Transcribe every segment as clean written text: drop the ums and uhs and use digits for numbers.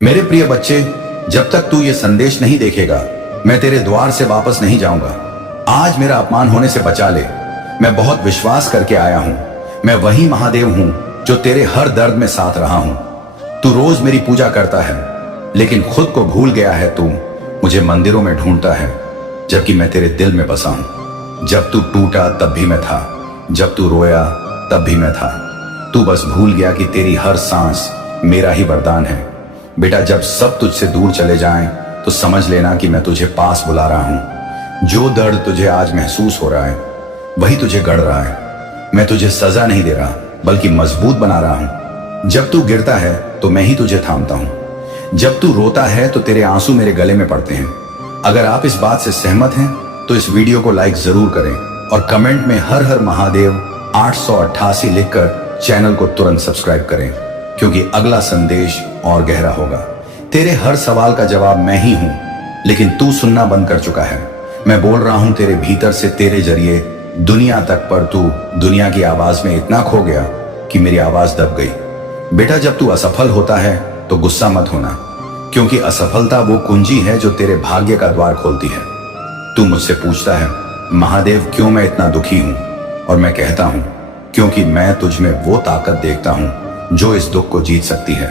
मेरे प्रिय बच्चे, जब तक तू ये संदेश नहीं देखेगा मैं तेरे द्वार से वापस नहीं जाऊंगा। आज मेरा अपमान होने से बचा ले। मैं बहुत विश्वास करके आया हूं। मैं वही महादेव हूं जो तेरे हर दर्द में साथ रहा हूं। तू रोज मेरी पूजा करता है लेकिन खुद को भूल गया है। तू मुझे मंदिरों में ढूंढता है जबकि मैं तेरे दिल में बसा हूं। जब तू टूटा तब भी मैं था, जब तू रोया तब भी मैं था। तू बस भूल गया कि तेरी हर सांस मेरा ही वरदान है। बेटा, जब सब तुझसे दूर चले जाएं तो समझ लेना कि मैं तुझे पास बुला रहा हूं। जो दर्द तुझे आज महसूस हो रहा है वही तुझे गढ़ रहा है। मैं तुझे सजा नहीं दे रहा बल्कि मजबूत बना रहा हूं। जब तू गिरता है तो मैं ही तुझे थामता हूं। जब तू रोता है तो तेरे आंसू मेरे गले में पड़ते हैं। अगर आप इस बात से सहमत हैं तो इस वीडियो को लाइक जरूर करें और कमेंट में हर हर महादेव 888 लिखकर चैनल को तुरंत सब्सक्राइब करें, क्योंकि अगला संदेश और गहरा होगा। तेरे हर सवाल का जवाब मैं ही हूं, लेकिन तू सुनना बंद कर चुका है। मैं बोल रहा हूं तेरे भीतर से, तेरे जरिए दुनिया तक, पर तू दुनिया की आवाज में इतना खो गया कि मेरी आवाज दब गई। बेटा, जब तू असफल होता है तो गुस्सा मत होना, क्योंकि असफलता वो कुंजी है जो तेरे भाग्य का द्वार खोलती है। तू मुझसे पूछता है महादेव क्यों मैं इतना दुखी हूं, और मैं कहता हूं क्योंकि मैं तुझ में वो ताकत देखता हूं जो इस दुख को जीत सकती है।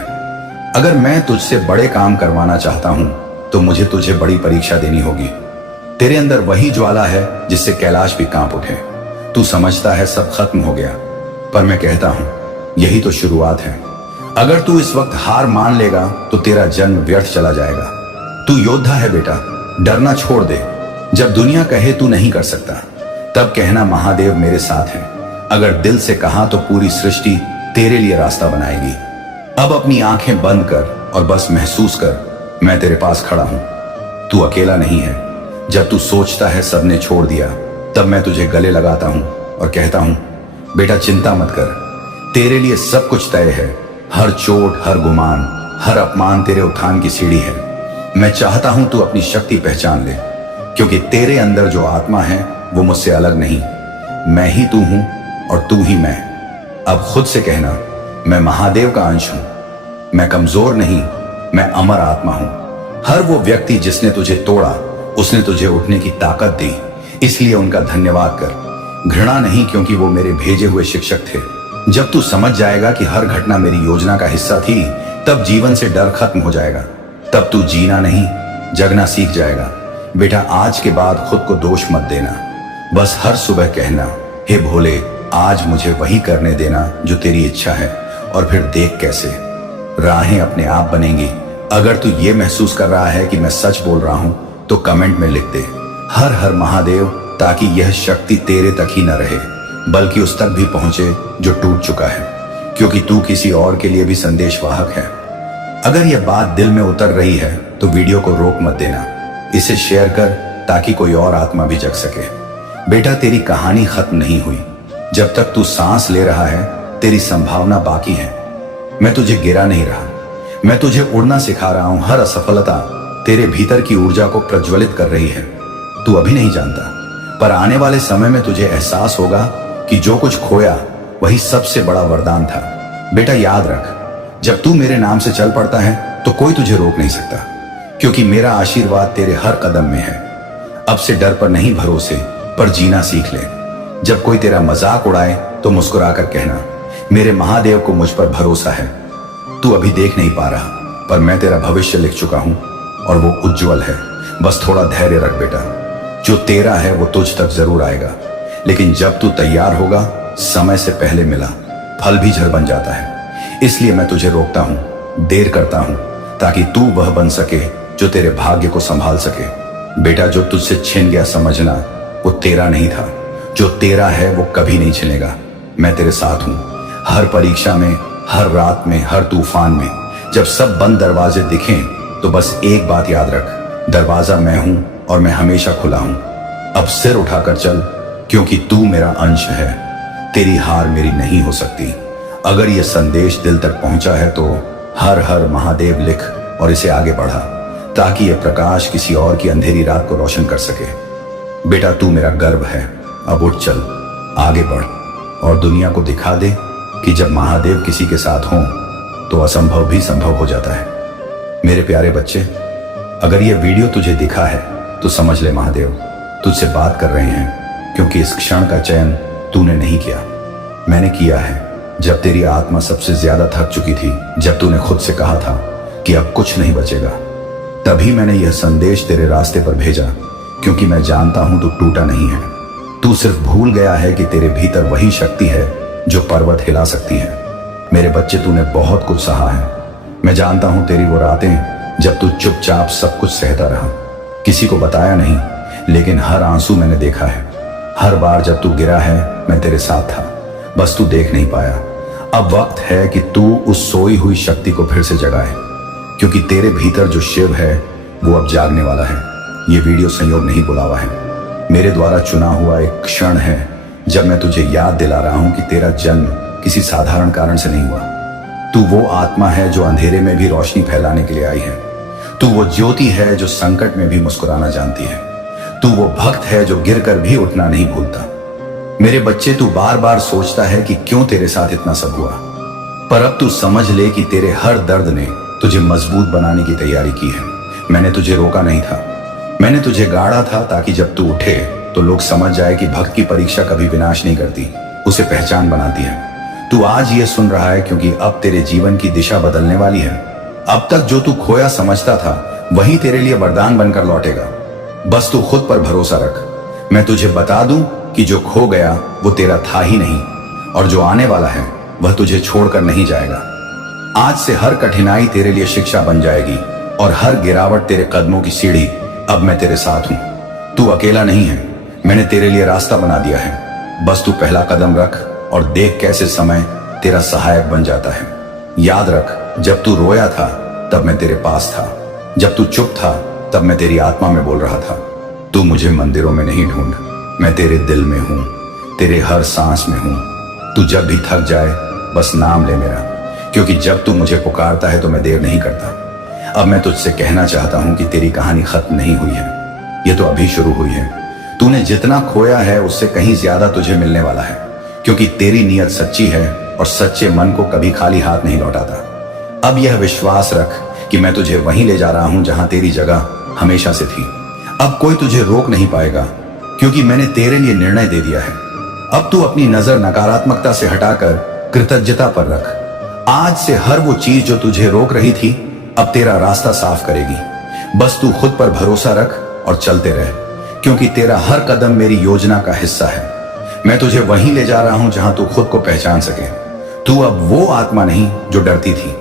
अगर मैं तुझसे बड़े काम करवाना चाहता हूं तो मुझे तुझे बड़ी परीक्षा देनी होगी। तेरे अंदर वही ज्वाला है जिससे कैलाश भी कांप उठे। तू समझता है सब खत्म हो गया, पर मैं कहता हूं यही तो शुरुआत है। अगर तू इस वक्त हार मान लेगा तो तेरा जन्म व्यर्थ चला जाएगा। तू योद्धा है बेटा, डरना छोड़ दे। जब दुनिया कहे तू नहीं कर सकता, तब कहना महादेव मेरे साथ है। अगर दिल से कहा तो पूरी सृष्टि तेरे लिए रास्ता बनाएगी। अब अपनी आंखें बंद कर और बस महसूस कर, मैं तेरे पास खड़ा हूं। तू अकेला नहीं है। जब तू सोचता है सबने छोड़ दिया, तब मैं तुझे गले लगाता हूं और कहता हूं बेटा चिंता मत कर, तेरे लिए सब कुछ तय है। हर चोट, हर गुमान, हर अपमान तेरे उत्थान की सीढ़ी है। मैं चाहता हूं तू अपनी शक्ति पहचान ले, क्योंकि तेरे अंदर जो आत्मा है वो मुझसे अलग नहीं। मैं ही तू हूं और तू ही मैं। अब खुद से कहना मैं महादेव का अंश हूं। मैं कमजोर नहीं, मैं अमर आत्मा हूं। हर वो व्यक्ति जिसने तुझे तोड़ा, उसने तुझे उठने की ताकत दी, इसलिए उनका धन्यवाद कर। घृणा नहीं, क्योंकि वो मेरे भेजे हुए शिक्षक थे। जब तू समझ जाएगा कि हर घटना मेरी योजना का हिस्सा थी, तब जीवन से डर खत्म हो जाएगा। तब तू जीना नहीं, जगना सीख जाएगा। बेटा, आज के बाद खुद को दोष मत देना। बस हर सुबह कहना हे भोले, आज मुझे वही करने देना जो तेरी इच्छा है, और फिर देख कैसे राहें अपने आप बनेंगी। अगर तू ये महसूस कर रहा है कि मैं सच बोल रहा हूं तो कमेंट में लिख दे हर हर महादेव, ताकि यह शक्ति तेरे तक ही न रहे बल्कि उस तक भी पहुंचे जो टूट चुका है, क्योंकि तू किसी और के लिए भी संदेशवाहक है। अगर यह बात दिल में उतर रही है तो वीडियो को रोक मत देना, इसे शेयर कर ताकि कोई और आत्मा भी जग सके। बेटा, तेरी कहानी खत्म नहीं हुई। जब तक तू सांस ले रहा है तेरी संभावना बाकी है। मैं तुझे गिरा नहीं रहा, मैं तुझे उड़ना सिखा रहा हूं। हर असफलता तेरे भीतर की ऊर्जा को प्रज्वलित कर रही है। तू अभी नहीं जानता, पर आने वाले समय में तुझे एहसास होगा कि जो कुछ खोया वही सबसे बड़ा वरदान था। बेटा, याद रख, जब तू मेरे नाम से चल पड़ता है तो कोई तुझे रोक नहीं सकता, क्योंकि मेरा आशीर्वाद तेरे हर कदम में है। अब से डर पर नहीं, भरोसे पर जीना सीख ले। जब कोई तेरा मजाक उड़ाए तो मुस्कुराकर कहना मेरे महादेव को मुझ पर भरोसा है। तू अभी देख नहीं पा रहा, पर मैं तेरा भविष्य लिख चुका हूं और वो उज्जवल है। बस थोड़ा धैर्य रख बेटा, जो तेरा है वो तुझ तक जरूर आएगा। लेकिन जब तू तैयार होगा, समय से पहले मिला फल भी झर बन जाता है। इसलिए मैं तुझे रोकता हूं, देर करता हूं, ताकि तू वह बन सके जो तेरे भाग्य को संभाल सके। बेटा, जो तुझसे छिन गया समझना वो तेरा नहीं था, जो तेरा है वो कभी नहीं छिनेगा। मैं तेरे साथ हूं, हर परीक्षा में, हर रात में, हर तूफान में। जब सब बंद दरवाजे दिखें तो बस एक बात याद रख, दरवाजा मैं हूं और मैं हमेशा खुला हूं। अब सिर उठाकर चल, क्योंकि तू मेरा अंश है। तेरी हार मेरी नहीं हो सकती। अगर यह संदेश दिल तक पहुंचा है तो हर हर महादेव लिख और इसे आगे बढ़ा, ताकि यह प्रकाश किसी और की अंधेरी रात को रोशन कर सके। बेटा, तू मेरा गर्व है। अब उठ चल, आगे बढ़ और दुनिया को दिखा दे कि जब महादेव किसी के साथ हों तो असंभव भी संभव हो जाता है। मेरे प्यारे बच्चे, अगर ये वीडियो तुझे दिखा है तो समझ ले महादेव तुझसे बात कर रहे हैं, क्योंकि इस क्षण का चयन तूने नहीं किया, मैंने किया है। जब तेरी आत्मा सबसे ज्यादा थक चुकी थी, जब तूने खुद से कहा था कि अब कुछ नहीं बचेगा, तभी मैंने यह संदेश तेरे रास्ते पर भेजा, क्योंकि मैं जानता हूं तू टूटा नहीं है। तू सिर्फ भूल गया है कि तेरे भीतर वही शक्ति है जो पर्वत हिला सकती है। मेरे बच्चे, तूने बहुत कुछ सहा है। मैं जानता हूं तेरी वो रातें जब तू चुपचाप सब कुछ सहता रहा, किसी को बताया नहीं, लेकिन हर आंसू मैंने देखा है। हर बार जब तू गिरा है मैं तेरे साथ था, बस तू देख नहीं पाया। अब वक्त है कि तू उस सोई हुई शक्ति को फिर से जगाए, क्योंकि तेरे भीतर जो शिव है वो अब जागने वाला है। ये वीडियो संयोग नहीं, बुलावा है, मेरे द्वारा चुना हुआ एक क्षण है जब मैं तुझे याद दिला रहा हूं कि तेरा जन्म किसी साधारण कारण से नहीं हुआ। तू वो आत्मा है जो अंधेरे में भी रोशनी फैलाने के लिए आई है। तू वो ज्योति है जो संकट में भी मुस्कुराना जानती है। तू वो भक्त है जो गिरकर भी उठना नहीं भूलता। मेरे बच्चे, तू बार बार सोचता है कि क्यों तेरे साथ इतना सब हुआ, पर अब तू समझ ले कि तेरे हर दर्द ने तुझे मजबूत बनाने की तैयारी की है। मैंने तुझे रोका नहीं था, मैंने तुझे गाड़ा था ताकि जब तू उठे तो लोग समझ जाए कि भक्त की परीक्षा कभी विनाश नहीं करती, उसे पहचान बनाती है। तू आज ये सुन रहा है क्योंकि अब तेरे जीवन की दिशा बदलने वाली है। अब तक जो तू खोया समझता था वही तेरे लिए वरदान बनकर लौटेगा। बस तू खुद पर भरोसा रख। मैं तुझे बता दूं कि जो खो गया वो तेरा था ही नहीं, और जो आने वाला है वह तुझे छोड़कर नहीं जाएगा। आज से हर कठिनाई तेरे लिए शिक्षा बन जाएगी, और हर गिरावट तेरे कदमों की सीढ़ी। अब मैं तेरे साथ हूं, तू अकेला नहीं है, मैंने तेरे लिए रास्ता बना दिया है। बस तू पहला कदम रख और देख कैसे समय तेरा सहायक बन जाता है। याद रख, जब तू रोया था तब मैं तेरे पास था, जब तू चुप था तब मैं तेरी आत्मा में बोल रहा था। तू मुझे मंदिरों में नहीं ढूंढ, मैं तेरे दिल में हूं, तेरे हर सांस में हूं। तू जब भी थक जाए बस नाम ले मेरा, क्योंकि जब तू मुझे पुकारता है तो मैं देर नहीं करता। अब मैं तुझसे कहना चाहता हूं कि तेरी कहानी खत्म नहीं हुई है, ये तो अभी शुरू हुई है। तूने जितना खोया है उससे कहीं ज्यादा तुझे मिलने वाला है, क्योंकि तेरी नीयत सच्ची है और सच्चे मन को कभी खाली हाथ नहीं लौटाता। अब यह विश्वास रख कि मैं तुझे वहीं ले जा रहा हूं जहां तेरी जगह हमेशा से थी। अब कोई तुझे रोक नहीं पाएगा, क्योंकि मैंने तेरे लिए निर्णय दे दिया है। अब तू अपनी नजर नकारात्मकता से हटाकर कृतज्ञता पर रख। आज से हर वो चीज जो तुझे रोक रही थी अब तेरा रास्ता साफ करेगी। बस तू खुद पर भरोसा रख और चलते रह, क्योंकि तेरा हर कदम मेरी योजना का हिस्सा है। मैं तुझे वहीं ले जा रहा हूं जहां तू खुद को पहचान सके। तू अब वो आत्मा नहीं जो डरती थी,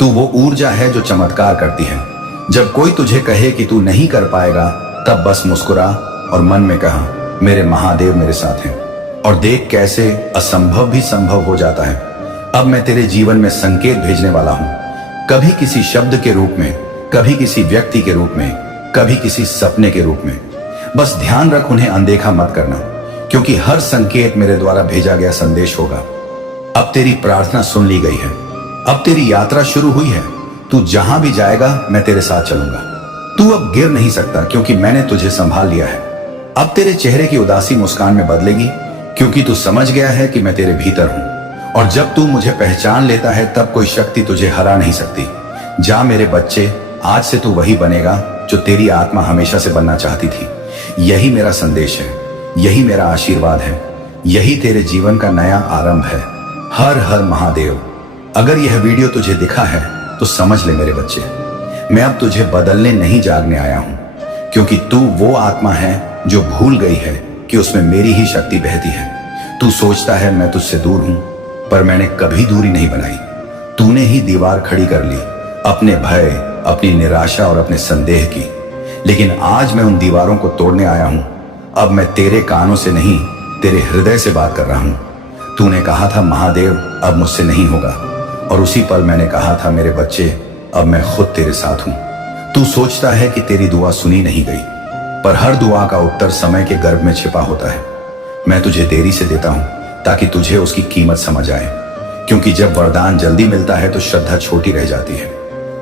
तू वो ऊर्जा है जो चमत्कार करती है। जब कोई तुझे कहे कि तू नहीं कर पाएगा, तब बस मुस्कुरा और मन में कहा, मेरे महादेव मेरे साथ हैं, और देख कैसे असंभव भी संभव हो जाता है। अब मैं तेरे जीवन में संकेत भेजने वाला हूं, कभी किसी शब्द के रूप में, कभी किसी व्यक्ति के रूप में, कभी किसी सपने के रूप में। बस ध्यान रख, उन्हें अनदेखा मत करना, क्योंकि हर संकेत मेरे द्वारा भेजा गया संदेश होगा। अब तेरी प्रार्थना सुन ली गई है, अब तेरी यात्रा शुरू हुई है। तू जहां भी जाएगा मैं तेरे साथ चलूंगा। तू अब गिर नहीं सकता, क्योंकि मैंने तुझे संभाल लिया है। अब तेरे चेहरे की उदासी मुस्कान में बदलेगी, क्योंकि तू समझ गया है कि मैं तेरे भीतर हूं, और जब तू मुझे पहचान लेता है तब कोई शक्ति तुझे हरा नहीं सकती। जा मेरे बच्चे, आज से तू वही बनेगा जो तेरी आत्मा हमेशा से बनना चाहती थी। यही मेरा संदेश है, यही मेरा आशीर्वाद है, यही तेरे जीवन का नया आरंभ है। हर हर महादेव। अगर यह वीडियो तुझे दिखा है तो समझ ले मेरे बच्चे, मैं अब तुझे बदलने नहीं जागने आया हूं, क्योंकि तू वो आत्मा है जो भूल गई है कि उसमें मेरी ही शक्ति बहती है। तू सोचता है मैं तुझसे दूर हूं, पर मैंने कभी दूरी नहीं बनाई। तूने ही दीवार खड़ी कर ली, अपने भय, अपनी निराशा और अपने संदेह की। लेकिन आज मैं उन दीवारों को तोड़ने आया हूं। अब मैं तेरे कानों से नहीं, तेरे हृदय से बात कर रहा हूं। तूने कहा था महादेव अब मुझसे नहीं होगा, और उसी पल मैंने कहा था मेरे बच्चे अब मैं खुद तेरे साथ हूं। तू सोचता है कि तेरी दुआ सुनी नहीं गई, पर हर दुआ का उत्तर समय के गर्भ में छिपा होता है। मैं तुझे देरी से देता हूं ताकि तुझे उसकी कीमत समझ आए, क्योंकि जब वरदान जल्दी मिलता है तो श्रद्धा छोटी रह जाती है,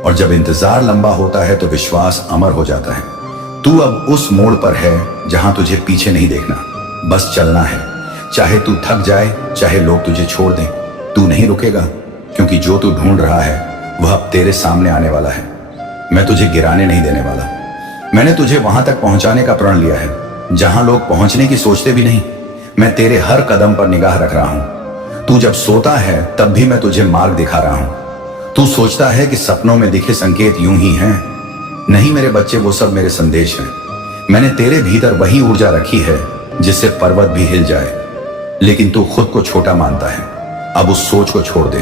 और जब इंतजार लंबा होता है तो विश्वास अमर हो जाता है। तू अब उस मोड़ पर है जहां तुझे पीछे नहीं देखना, बस चलना है। चाहे तू थक जाए, चाहे लोग तुझे छोड़ दें, तू नहीं रुकेगा, क्योंकि जो तू ढूंढ रहा है वह अब तेरे सामने आने वाला है। मैं तुझे गिराने नहीं देने वाला। मैंने तुझे वहां तक पहुंचाने का प्रण लिया है जहां लोग पहुंचने की सोचते भी नहीं। मैं तेरे हर कदम पर निगाह रख रहा हूं। तू जब सोता है तब भी मैं तुझे मार्ग दिखा रहा हूं। तू सोचता है कि सपनों में दिखे संकेत यूं ही हैं। नहीं मेरे बच्चे, वो सब मेरे संदेश हैं। मैंने तेरे भीतर वही ऊर्जा रखी है जिससे पर्वत भी हिल जाए। लेकिन तू खुद को छोटा मानता है। अब उस सोच को छोड़ दे।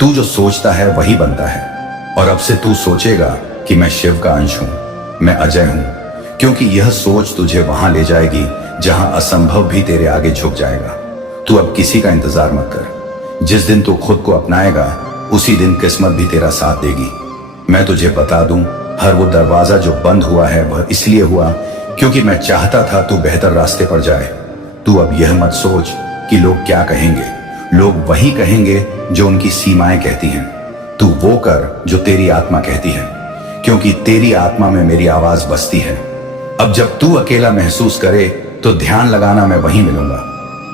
तू जो सोचता है वही बनता है। और अब से तू सोचेगा कि मैं शिव का अंश हूं, मैं अजय हूं, क्योंकि यह सोच तुझे वहां ले जाएगी जहां असंभव भी तेरे आगे झुक जाएगा। तू अब किसी का इंतजार मत कर। जिस दिन तू खुद को अपनाएगा उसी दिन किस्मत भी तेरा साथ देगी। मैं तुझे बता दूं, हर वो दरवाजा जो बंद हुआ है वह इसलिए हुआ क्योंकि मैं चाहता था तू बेहतर रास्ते पर जाए। तू अब यह मत सोच कि लोग क्या कहेंगे। लोग वही कहेंगे जो उनकी सीमाएं कहती हैं। तू वो कर जो तेरी आत्मा कहती है, क्योंकि तेरी आत्मा में मेरी आवाज बसती है। अब जब तू अकेला महसूस करे तो ध्यान लगाना, मैं वहीं मिलूंगा।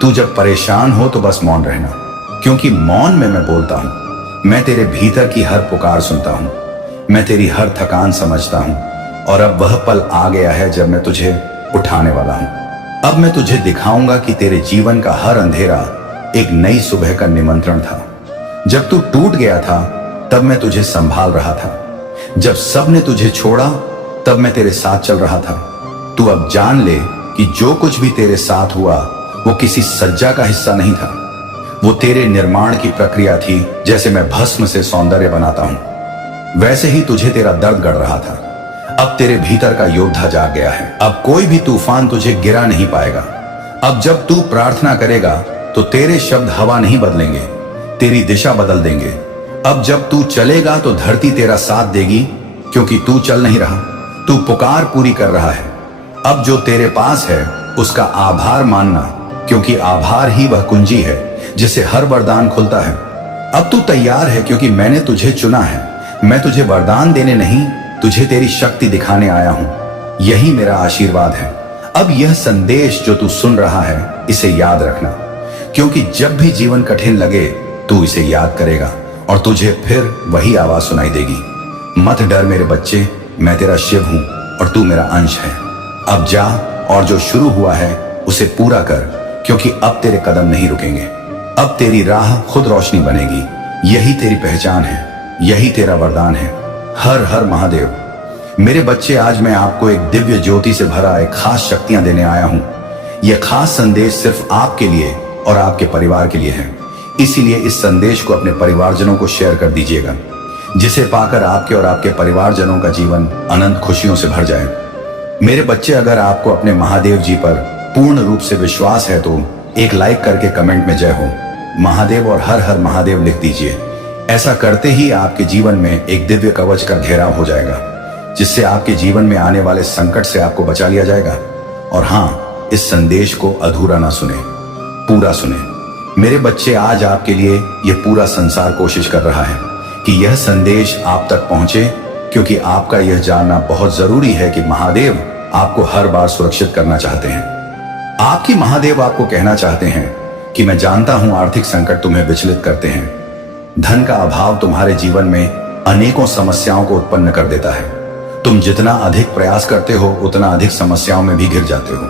तू जब परेशान हो तो बस मौन रहना, क्योंकि मौन में मैं बोलता हूं। मैं तेरे भीतर की हर पुकार सुनता हूं। मैं तेरी हर थकान समझता हूं। और अब वह पल आ गया है जब मैं तुझे उठाने वाला हूं। अब मैं तुझे दिखाऊंगा कि तेरे जीवन का हर अंधेरा एक नई सुबह का निमंत्रण था। जब तू टूट गया था तब मैं तुझे संभाल रहा था। जब सब ने तुझे छोड़ा तब मैं तेरे साथ चल रहा था। तू अब जान ले कि जो कुछ भी तेरे साथ हुआ वो किसी सज्जा का हिस्सा नहीं था। वो तेरे निर्माण की प्रक्रिया थी। जैसे मैं भस्म से सौंदर्य बनाता हूं, वैसे ही तुझे तेरा दर्द गढ़ रहा था। अब तेरे भीतर का योद्धा जाग गया है। अब कोई भी तूफान तुझे गिरा नहीं पाएगा। अब जब तू प्रार्थना करेगा तो तेरे शब्द हवा नहीं बदलेंगे, तेरी दिशा बदल देंगे। अब जब तू चलेगा तो धरती तेरा साथ देगी, क्योंकि तू चल नहीं रहा, तू पुकार पूरी कर रहा है। अब जो तेरे पास है उसका आभार मानना, क्योंकि आभार ही वह कुंजी है जिसे हर वरदान खुलता है। अब तू तैयार है क्योंकि मैंने तुझे चुना है। मैं तुझे वरदान देने नहीं, तुझे तेरी शक्ति दिखाने आया हूं। यही मेरा आशीर्वाद है। अब यह संदेश जो तू सुन रहा है इसे याद रखना, क्योंकि जब भी जीवन कठिन लगे तू इसे याद करेगा और तुझे फिर वही आवाज सुनाई देगी। मत डर मेरे बच्चे, मैं तेरा शिव हूं और तू मेरा अंश है। अब जा और जो शुरू हुआ है उसे पूरा कर, क्योंकि अब तेरे कदम नहीं रुकेंगे। अब तेरी राह खुद रोशनी बनेगी। यही तेरी पहचान है, यही तेरा वरदान है। हर हर महादेव। मेरे बच्चे, आज मैं आपको एक दिव्य ज्योति से भरा एक खास शक्तियां देने आया हूं। यह खास संदेश सिर्फ आपके लिए और आपके परिवार के लिए है। इसीलिए इस संदेश को अपने परिवारजनों को शेयर कर दीजिएगा, जिसे पाकर आपके और आपके परिवारजनों का जीवन अनंत खुशियों से भर जाए। मेरे बच्चे, अगर आपको अपने महादेव जी पर पूर्ण रूप से विश्वास है तो एक लाइक करके कमेंट में जय हो महादेव और हर हर महादेव लिख दीजिए। ऐसा करते ही आपके जीवन में एक दिव्य कवच का घेराव हो जाएगा, जिससे आपके जीवन में आने वाले संकट से आपको बचा लिया जाएगा। और हाँ, इस संदेश को अधूरा ना सुने, पूरा सुने। मेरे बच्चे, आज आपके लिए यह पूरा संसार कोशिश कर रहा है कि यह संदेश आप तक पहुंचे, क्योंकि आपका यह जानना बहुत जरूरी है कि महादेव आपको हर बार सुरक्षित करना चाहते हैं। आपकी महादेव आपको कहना चाहते हैं कि मैं जानता हूं आर्थिक संकट तुम्हें विचलित करते हैं। धन का अभाव तुम्हारे जीवन में अनेकों समस्याओं को उत्पन्न कर देता है। तुम जितना अधिक प्रयास करते हो उतना अधिक समस्याओं में भी घिर जाते हो।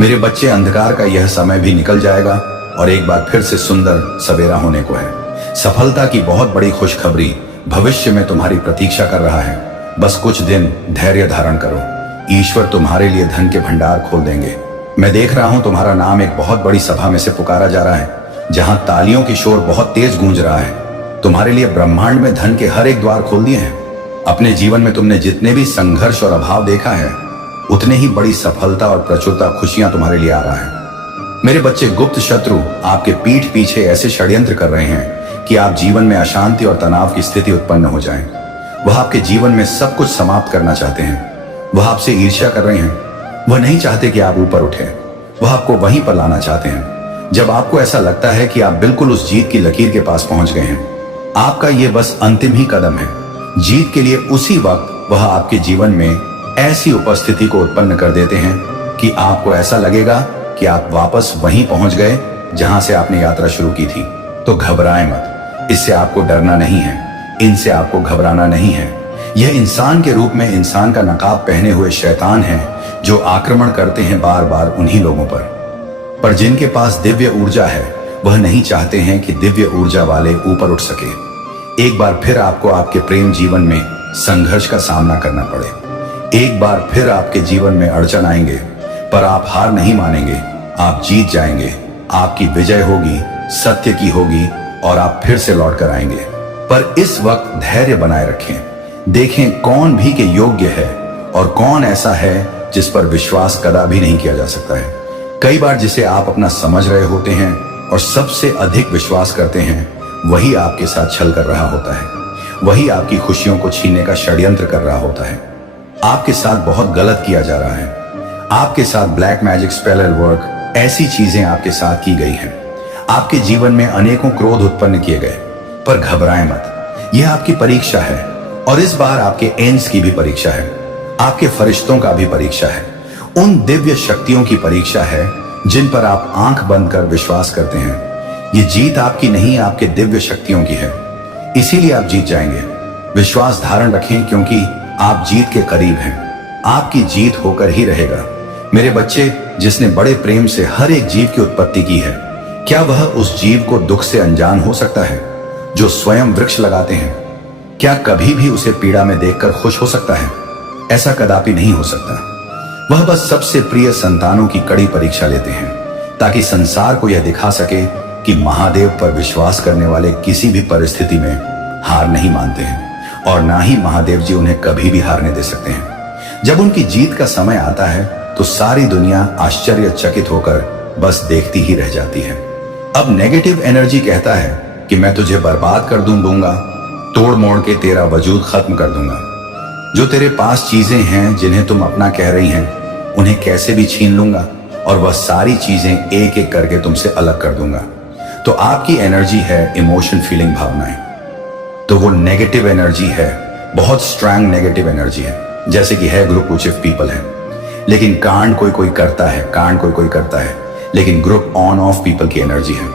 मेरे बच्चे, अंधकार का यह समय भी निकल जाएगा और एक बार फिर से सुंदर सवेरा होने को है। सफलता की बहुत बड़ी खुशखबरी भविष्य में तुम्हारी प्रतीक्षा कर रहा है। बस कुछ दिन धैर्य धारण करो। ईश्वर तुम्हारे लिए धन के भंडार खोल देंगे। मैं देख रहा हूं तुम्हारा नाम एक बहुत बड़ी सभा में से पुकारा जा रहा है, जहां तालियों की शोर बहुत तेज गूंज रहा है। तुम्हारे लिए ब्रह्मांड में धन के हर एक द्वार खोल दिए हैं। अपने जीवन में तुमने जितने भी संघर्ष और अभाव देखा है, उतने ही बड़ी सफलता और प्रचुरता खुशियां तुम्हारे लिए आ रहा है। मेरे बच्चे, गुप्त शत्रु आपके पीठ पीछे ऐसे षड्यंत्र कर रहे हैं कि आप जीवन में अशांति और तनाव की स्थिति उत्पन्न हो जाए। वह आपके जीवन में सब कुछ समाप्त करना चाहते हैं। वह आपसे ईर्ष्या कर रहे हैं। वह नहीं चाहते कि आप ऊपर उठे। वह आपको वहीं पर लाना चाहते हैं। जब आपको ऐसा लगता है कि आप बिल्कुल उस जीत की लकीर के पास पहुंच गए हैं, आपका यह बस अंतिम ही कदम है। जीत के लिए उसी वक्त वह आपके जीवन में ऐसी उपस्थिति को उत्पन्न कर देते हैं कि आपको ऐसा लगेगा कि आप वापस वहीं पहुंच गए जहां से आपने यात्रा शुरू की थी। तो घबराएं मत। इससे आपको डरना नहीं है, इनसे आपको घबराना नहीं है। यह इंसान के रूप में इंसान का नकाब पहने हुए शैतान है जो आक्रमण करते हैं बार बार उन्हीं लोगों पर जिनके पास दिव्य ऊर्जा है वह नहीं चाहते हैं कि दिव्य ऊर्जा वाले ऊपर उठ सके। एक बार फिर आपको आपके प्रेम जीवन में संघर्ष का सामना करना पड़े। एक बार फिर आपके जीवन में अड़चन आएंगे, पर आप हार नहीं मानेंगे, आप जीत जाएंगे। आपकी विजय होगी, सत्य की होगी और आप फिर से लौट कर आएंगे। पर इस वक्त धैर्य बनाए रखें। देखें कौन भी के योग्य है और कौन ऐसा है जिस पर विश्वास कदापि नहीं किया जा सकता है। कई बार जिसे आप अपना समझ रहे होते हैं और सबसे अधिक विश्वास करते हैं, वही आपके साथ छल कर रहा होता है, वही आपकी खुशियों को छीनने का षड्यंत्र कर रहा होता है। आपके साथ बहुत गलत किया जा रहा है। आपके साथ black magic, spell and work, ऐसी चीजें आपके साथ की गई हैं। आपके जीवन में अनेकों क्रोध उत्पन्न किए गए, पर घबराएं मत। यह आपकी परीक्षा है और इस बार आपके एंस की भी परीक्षा है, आपके फरिश्तों का भी परीक्षा है, उन दिव्य शक्तियों की परीक्षा है जिन पर आप आंख बंद कर विश्वास करते हैं। ये जीत आपकी नहीं, आपके दिव्य शक्तियों की है, इसीलिए आप जीत जाएंगे। विश्वास धारण रखें क्योंकि आप जीत के करीब हैं। आपकी जीत होकर ही रहेगा। मेरे बच्चे, जिसने बड़े प्रेम से हर एक जीव की उत्पत्ति की है, क्या वह उस जीव को दुख से अनजान हो सकता है? जो स्वयं वृक्ष लगाते हैं, क्या कभी भी उसे पीड़ा में देखकर खुश हो सकता है? ऐसा कदापि नहीं हो सकता। वह बस सबसे प्रिय संतानों की कड़ी परीक्षा लेते हैं ताकि संसार को यह दिखा सके कि महादेव पर विश्वास करने वाले किसी भी परिस्थिति में हार नहीं मानते हैं और ना ही महादेव जी उन्हें कभी भी हारने दे सकते हैं। जब उनकी जीत का समय आता है तो सारी दुनिया आश्चर्यचकित होकर बस देखती ही रह जाती है। अब नेगेटिव एनर्जी कहता है कि मैं तुझे बर्बाद कर दूंगा, तोड़ मोड़ के तेरा वजूद खत्म कर दूंगा। जो तेरे पास चीजें हैं जिन्हें तुम अपना कह रही हैं, उन्हें कैसे भी छीन लूंगा और वह सारी चीजें एक एक करके तुमसे अलग कर दूंगा। तो आपकी एनर्जी है इमोशन, फीलिंग, भावनाएं। तो वो नेगेटिव एनर्जी है, बहुत स्ट्रांग नेगेटिव एनर्जी है। जैसे कि है ग्रुप कुछ पीपल है, लेकिन कांड कोई कोई करता है, कांड कोई कोई करता है, लेकिन ग्रुप ऑन ऑफ पीपल की एनर्जी है।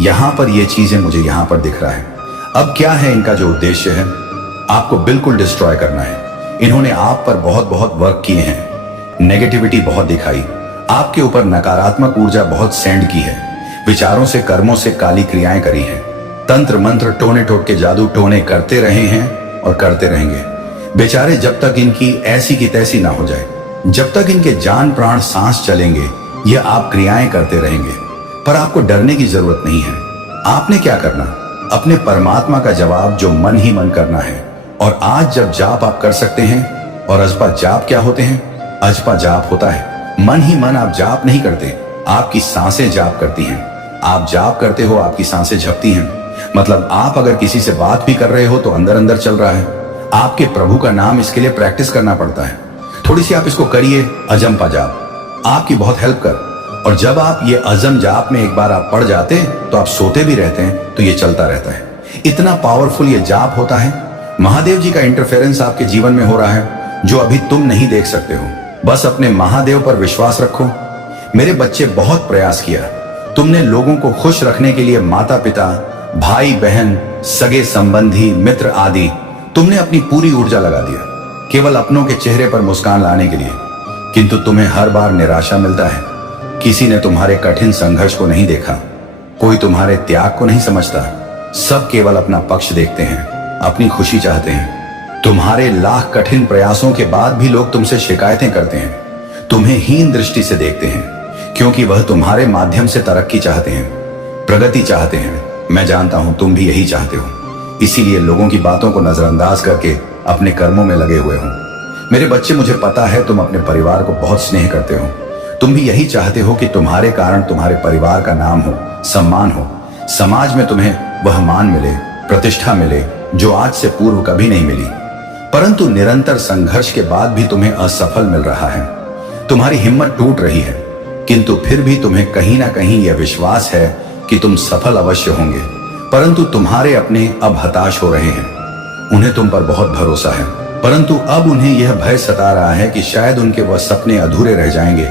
यहां पर ये चीजें मुझे यहां पर दिख रहा है। अब क्या है इनका जो उद्देश्य है? आपको बिल्कुल डिस्ट्रॉय करना है। इन्होंने आप पर बहुत बहुत वर्क किए हैं, नेगेटिविटी बहुत दिखाई, आपके ऊपर नकारात्मक ऊर्जा बहुत सेंड की है, विचारों से, कर्मों से काली क्रियाएं करी हैं, तंत्र मंत्र, टोने टोट के जादू टोने करते रहे हैं और करते रहेंगे। बेचारे, जब तक इनकी ऐसी की तैसी ना हो जाए, जब तक इनके जान प्राण सांस चलेंगे, ये आप क्रियाएं करते रहेंगे। पर आपको डरने की जरूरत नहीं है। आपने क्या करना? अपने परमात्मा का जवाब जो मन ही मन करना है। और आज जब जाप आप कर सकते हैं, और अजपा जाप क्या होते हैं? अजपा जाप होता है मन ही मन। आप जाप नहीं करते, आपकी सांसें जाप करती हैं। आप जाप करते हो, आपकी सांसें झपती हैं। मतलब आप अगर किसी से बात भी कर रहे हो तो अंदर अंदर चल रहा है। आपके प्रभु का नाम इसके लिए प्रैक्टिस करना पड़ता है। थोड़ी सी आप इसको करिए, अजंपा जाप आपकी बहुत हेल्प कर। और जब आप ये अजम जाप में एक बार आप पढ़ जाते तो आप सोते भी रहते हैं, तो ये चलता रहता है। इतना पावरफुल ये जाप होता है। महादेव जी का इंटरफेरेंस आपके जीवन में हो रहा है जो अभी तुम नहीं देख सकते हो। बस अपने महादेव पर विश्वास रखो। मेरे बच्चे, बहुत प्रयास किया तुमने लोगों को खुश रखने के लिए। माता पिता, भाई बहन, सगे संबंधी, मित्र आदि, तुमने अपनी पूरी ऊर्जा लगा दिया केवल अपनों के चेहरे पर मुस्कान लाने के लिए, किंतु तुम्हें हर बार निराशा मिलता है। किसी ने तुम्हारे कठिन संघर्ष को नहीं देखा, कोई तुम्हारे त्याग को नहीं समझता। सब केवल अपना पक्ष देखते हैं, अपनी खुशी चाहते हैं। तुम्हारे लाख कठिन प्रयासों के बाद भी लोग तुमसे शिकायतें करते हैं, तुम्हें हीन दृष्टि से देखते हैं, क्योंकि वह तुम्हारे माध्यम से तरक्की चाहते हैं, प्रगति चाहते हैं। मैं जानता हूं तुम भी यही चाहते हो, इसीलिए लोगों की बातों को नजरअंदाज करके अपने कर्मों में लगे हुए हो। मेरे बच्चे, मुझे पता है तुम अपने परिवार को बहुत स्नेह करते हो। तुम भी यही चाहते हो कि तुम्हारे कारण तुम्हारे परिवार का नाम हो, सम्मान हो, समाज में तुम्हें वह मान मिले, प्रतिष्ठा मिले जो आज से पूर्व कभी नहीं मिली। परंतु निरंतर संघर्ष के बाद भी तुम्हें असफल मिल रहा है। तुम्हारी हिम्मत टूट रही है, किंतु फिर भी तुम्हें कहीं ना कहीं यह विश्वास है कि तुम सफल अवश्य होंगे। परंतु तुम्हारे अपने अब हताश हो रहे हैं। उन्हें तुम पर बहुत भरोसा है, परंतु अब उन्हें यह भय सता रहा है कि शायद उनके वह सपने अधूरे रह जाएंगे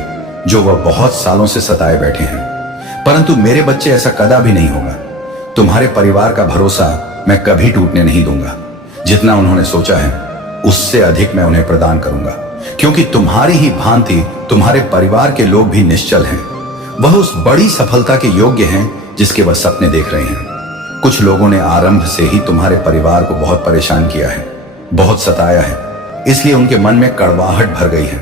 जो वह बहुत सालों से सताए बैठे हैं। परंतु मेरे बच्चे, ऐसा कदापि नहीं होगा। तुम्हारे परिवार का भरोसा मैं कभी टूटने नहीं दूंगा। जितना उन्होंने सोचा है उससे अधिक मैं उन्हें प्रदान करूंगा, क्योंकि तुम्हारी ही भांति तुम्हारे परिवार के लोग भी निश्चल हैं। वह उस बड़ी सफलता के योग्य हैं जिसके वह सपने देख रहे हैं। कुछ लोगों ने आरंभ से ही तुम्हारे परिवार को बहुत परेशान किया है, बहुत सताया है, इसलिए उनके मन में कड़वाहट भर गई है।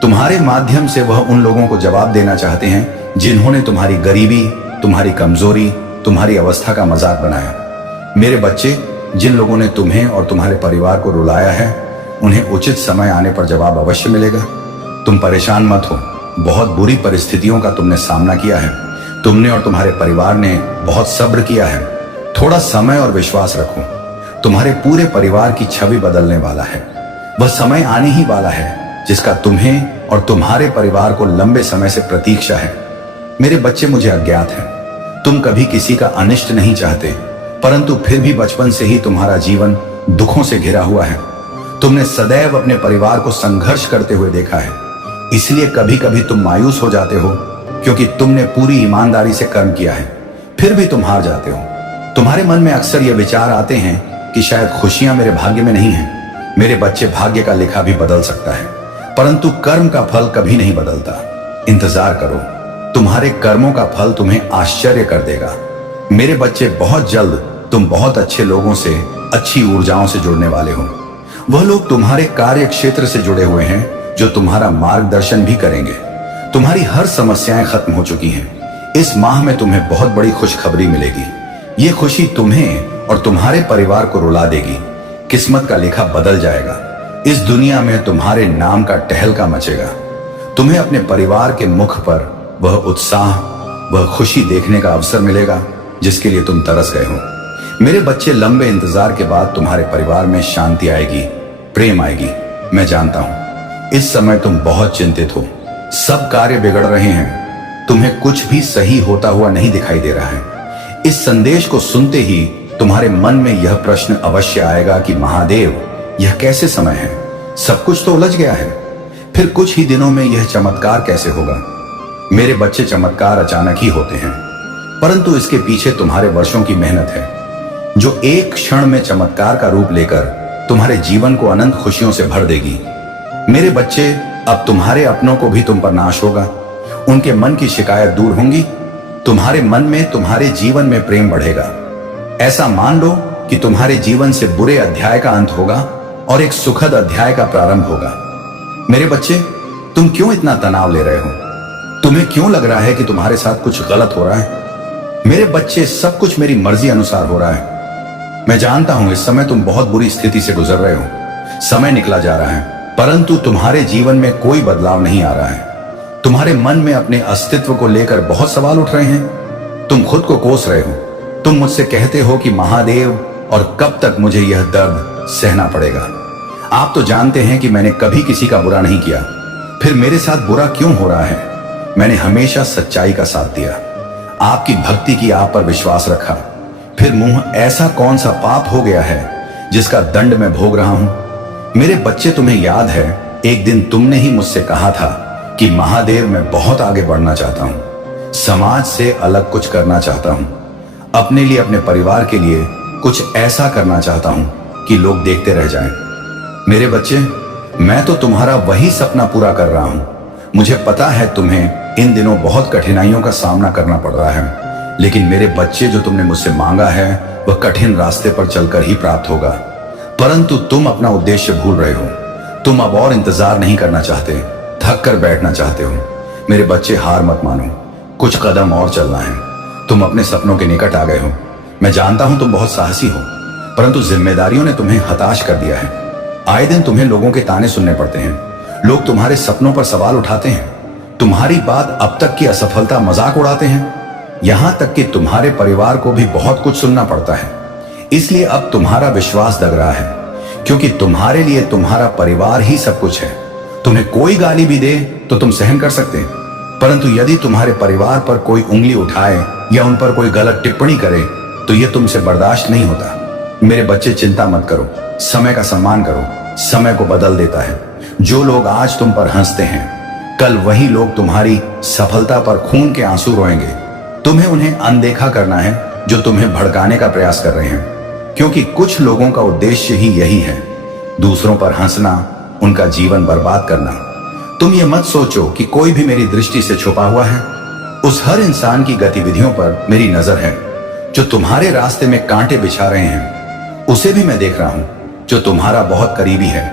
तुम्हारे माध्यम से वह उन लोगों को जवाब देना चाहते हैं जिन्होंने तुम्हारी गरीबी, तुम्हारी कमजोरी, तुम्हारी अवस्था का मजाक बनाया। मेरे बच्चे, जिन लोगों ने तुम्हें और तुम्हारे परिवार को रुलाया है, उन्हें उचित समय आने पर जवाब अवश्य मिलेगा। तुम परेशान मत हो। बहुत बुरी परिस्थितियों का तुमने सामना किया है। तुमने और तुम्हारे परिवार ने बहुत सब्र किया है। थोड़ा समय और विश्वास रखो। तुम्हारे पूरे परिवार की छवि बदलने वाला है। वह समय आने ही वाला है जिसका तुम्हें और तुम्हारे परिवार को लंबे समय से प्रतीक्षा है। मेरे बच्चे, मुझे अज्ञात है, तुम कभी किसी का अनिष्ट नहीं चाहते, परंतु फिर भी बचपन से ही तुम्हारा जीवन दुखों से घिरा हुआ है। तुमने सदैव अपने परिवार को संघर्ष करते हुए देखा है, इसलिए कभी कभी तुम मायूस हो जाते हो, क्योंकि तुमने पूरी ईमानदारी से कर्म किया है, फिर भी तुम हार जाते हो। तुम्हारे मन में अक्सर ये विचार आते हैं कि शायद खुशियां मेरे भाग्य में नहीं हैं। मेरे बच्चे, भाग्य का लिखा भी बदल सकता है, परंतु कर्म का फल कभी नहीं बदलता। इंतजार करो, तुम्हारे कर्मों का फल तुम्हें आश्चर्य कर देगा। मेरे बच्चे, बहुत जल्द तुम बहुत अच्छे लोगों से, अच्छी ऊर्जाओं से जुड़ने वाले हो। वह लोग तुम्हारे कार्य क्षेत्र से जुड़े हुए हैं जो तुम्हारा मार्गदर्शन भी करेंगे। तुम्हारी हर समस्याएं खत्म हो चुकी हैं। इस माह में तुम्हें बहुत बड़ी खुशखबरी मिलेगी। ये खुशी तुम्हें और तुम्हारे परिवार को रुला देगी। किस्मत का लेखा बदल जाएगा। इस दुनिया में तुम्हारे नाम का टहलका मचेगा। तुम्हें अपने परिवार के मुख पर वह उत्साह, वह खुशी देखने का अवसर मिलेगा जिसके लिए तुम तरस गए हो। मेरे बच्चे, लंबे इंतजार के बाद तुम्हारे परिवार में शांति आएगी, प्रेम आएगी। मैं जानता हूं इस समय तुम बहुत चिंतित हो। सब कार्य बिगड़ रहे हैं। तुम्हें कुछ भी सही होता हुआ नहीं दिखाई दे रहा है। इस संदेश को सुनते ही तुम्हारे मन में यह प्रश्न अवश्य आएगा कि महादेव, यह कैसे समय है? सब कुछ तो उलझ गया है। फिर कुछ ही दिनों में यह चमत्कार कैसे होगा? मेरे बच्चे, चमत्कार अचानक ही होते हैं, परंतु इसके पीछे तुम्हारे वर्षों की मेहनत है, जो एक क्षण में चमत्कार का रूप लेकर तुम्हारे जीवन को अनंत खुशियों से भर देगी। मेरे बच्चे, अब तुम्हारे अपनों को भी तुम पर नाश होगा। उनके मन की शिकायत दूर होंगी। तुम्हारे मन में, तुम्हारे जीवन में प्रेम बढ़ेगा। ऐसा मान लो कि तुम्हारे जीवन से बुरे अध्याय का अंत होगा और एक सुखद अध्याय का प्रारंभ होगा। मेरे बच्चे, तुम क्यों इतना तनाव ले रहे हो? तुम्हें क्यों लग रहा है कि तुम्हारे साथ कुछ गलत हो रहा है? मेरे बच्चे, सब कुछ मेरी मर्जी अनुसार हो रहा है। मैं जानता हूं इस समय तुम बहुत बुरी स्थिति से गुजर रहे हो। समय निकला जा रहा है, परंतु तुम्हारे जीवन में कोई बदलाव नहीं आ रहा है। तुम्हारे मन में अपने अस्तित्व को लेकर बहुत सवाल उठ रहे हैं। तुम खुद को कोस रहे हो। तुम मुझसे कहते हो कि महादेव, और कब तक मुझे यह दर्द सहना पड़ेगा? आप तो जानते हैं कि मैंने कभी किसी का बुरा नहीं किया, फिर मेरे साथ बुरा क्यों हो रहा है? मैंने हमेशा सच्चाई का साथ दिया, आपकी भक्ति की, आप पर विश्वास रखा। फिर मुंह, ऐसा कौन सा पाप हो गया है जिसका दंड मैं भोग रहा हूं? मेरे बच्चे, तुम्हें याद है एक दिन तुमने ही मुझसे कहा था कि महादेव, मैं बहुत आगे बढ़ना चाहता हूं, समाज से अलग कुछ करना चाहता हूं, अपने लिए, अपने परिवार के लिए कुछ ऐसा करना चाहता हूं कि लोग देखते रह जाएं। मेरे बच्चे, मैं तो तुम्हारा वही सपना पूरा कर रहा हूं। मुझे पता है तुम्हें इन दिनों बहुत कठिनाइयों का सामना करना पड़ रहा है, लेकिन मेरे बच्चे, जो तुमने मुझसे मांगा है वह कठिन रास्ते पर चलकर ही प्राप्त होगा। परंतु तुम अपना उद्देश्य भूल रहे हो। तुम अब और इंतजार नहीं करना चाहते, थक कर बैठना चाहते हो। मेरे बच्चे, हार मत मानो, कुछ कदम और चलना है। तुम अपने सपनों के निकट आ गए हो। मैं जानता हूं तुम बहुत साहसी हो, परंतु जिम्मेदारियों ने तुम्हें हताश कर दिया है। आए दिन तुम्हें लोगों के ताने सुनने पड़ते हैं। लोग तुम्हारे सपनों पर सवाल उठाते हैं। तुम्हारी बात अब तक की असफलता मजाक उड़ाते हैं। यहां तक कि तुम्हारे परिवार को भी बहुत कुछ सुनना पड़ता है। इसलिए अब तुम्हारा विश्वास दग रहा है, क्योंकि तुम्हारे लिए तुम्हारा परिवार ही सब कुछ है। तुम्हें कोई गाली भी दे तो तुम सहन कर सकते, परंतु यदि तुम्हारे परिवार पर कोई उंगली उठाए या उन पर कोई गलत टिप्पणी करे तो यह तुमसे बर्दाश्त नहीं होता। मेरे बच्चे, चिंता मत करो, समय का सम्मान करो। समय को बदल देता है। जो लोग आज तुम पर हंसते हैं, कल वही लोग तुम्हारी सफलता पर खून के आंसू रोएंगे। तुम्हें उन्हें अनदेखा करना है जो तुम्हें भड़काने का प्रयास कर रहे हैं, क्योंकि कुछ लोगों का उद्देश्य ही यही है। दूसरों पर हंसना, उनका जीवन बर्बाद करना। तुम ये मत सोचो कि कोई भी मेरी दृष्टि से छुपा हुआ है। उस हर इंसान की गतिविधियों पर मेरी नजर है जो तुम्हारे रास्ते में कांटे बिछा रहे हैं। उसे भी मैं देख रहा हूं जो तुम्हारा बहुत करीबी है।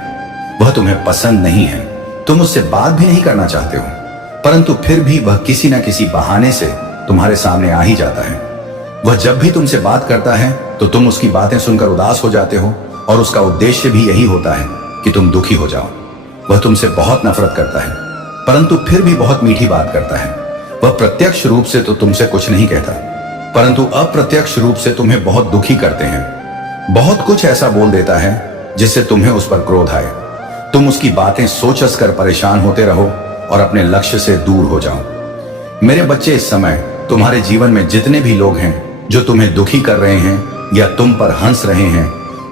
वह तुम्हें पसंद नहीं है, तुम उससे बात भी नहीं करना चाहते हो, परंतु फिर भी वह किसी न किसी बहाने से तुम्हारे सामने आ ही जाता है। वह जब भी तुमसे बात करता है तो तुम उसकी बातें सुनकर उदास हो जाते हो, और उसका उद्देश्य भी यही होता है कि तुम दुखी हो जाओ। वह तुमसे बहुत नफरत करता है, परंतु फिर भी बहुत मीठी बात करता है। वह प्रत्यक्ष रूप से तो तुमसे कुछ नहीं कहता, परंतु अप्रत्यक्ष रूप से तुम्हें बहुत दुखी करते हैं। बहुत कुछ ऐसा बोल देता है जिससे तुम्हें उस पर क्रोध आए। तुम उसकी बातें सोच कर परेशान होते रहो और अपने लक्ष्य से दूर हो जाओ। मेरे बच्चे, इस समय तुम्हारे जीवन में जितने भी लोग हैं जो तुम्हें दुखी कर रहे हैं या तुम पर हंस रहे हैं,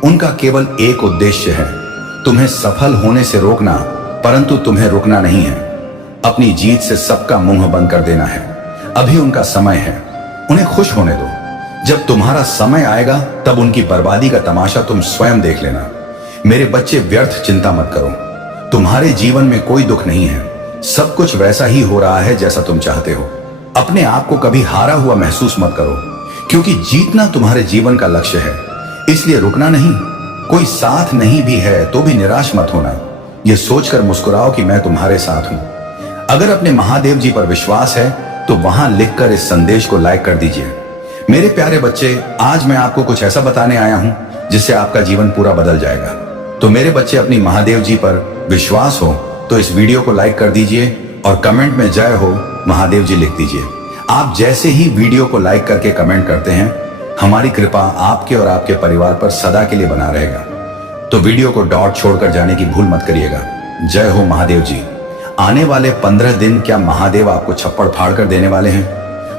उनका केवल एक उद्देश्य है, तुम्हें सफल होने से रोकना, परंतु तुम्हें रुकना नहीं है। अपनी जीत से सबका मुंह बंद कर देना है। अभी उनका समय है, उन्हें खुश होने दो। जब तुम्हारा समय आएगा तब उनकी बर्बादी का तमाशा तुम स्वयं देख लेना। मेरे बच्चे, व्यर्थ चिंता मत करो। तुम्हारे जीवन में कोई दुख नहीं है, सब कुछ वैसा ही हो रहा है जैसा तुम चाहते हो। अपने आप को कभी हारा हुआ महसूस मत करो, क्योंकि जीतना तुम्हारे जीवन का लक्ष्य है, इसलिए रुकना नहीं। कोई साथ नहीं भी है तो भी निराश मत होना। यह सोचकर मुस्कुराओ कि मैं तुम्हारे साथ हूं। अगर अपने महादेव जी पर विश्वास है तो वहां लिखकर इस संदेश को लाइक कर दीजिए। मेरे प्यारे बच्चे, आज मैं आपको कुछ ऐसा बताने आया हूं जिससे आपका जीवन पूरा बदल जाएगा। तो मेरे बच्चे, अपनी महादेव जी पर विश्वास हो तो इस वीडियो को लाइक कर दीजिए और कमेंट में जय हो महादेव जी लिख दीजिए। आप जैसे ही वीडियो को लाइक करके कमेंट करते हैं, हमारी कृपा आपके और आपके परिवार पर सदा के लिए बना रहेगा। तो वीडियो को डॉट छोड़कर जाने की भूल मत करिएगा। जय हो महादेव जी। आने वाले 15 दिन क्या महादेव आपको छप्पड़ फाड़ कर देने वाले हैं।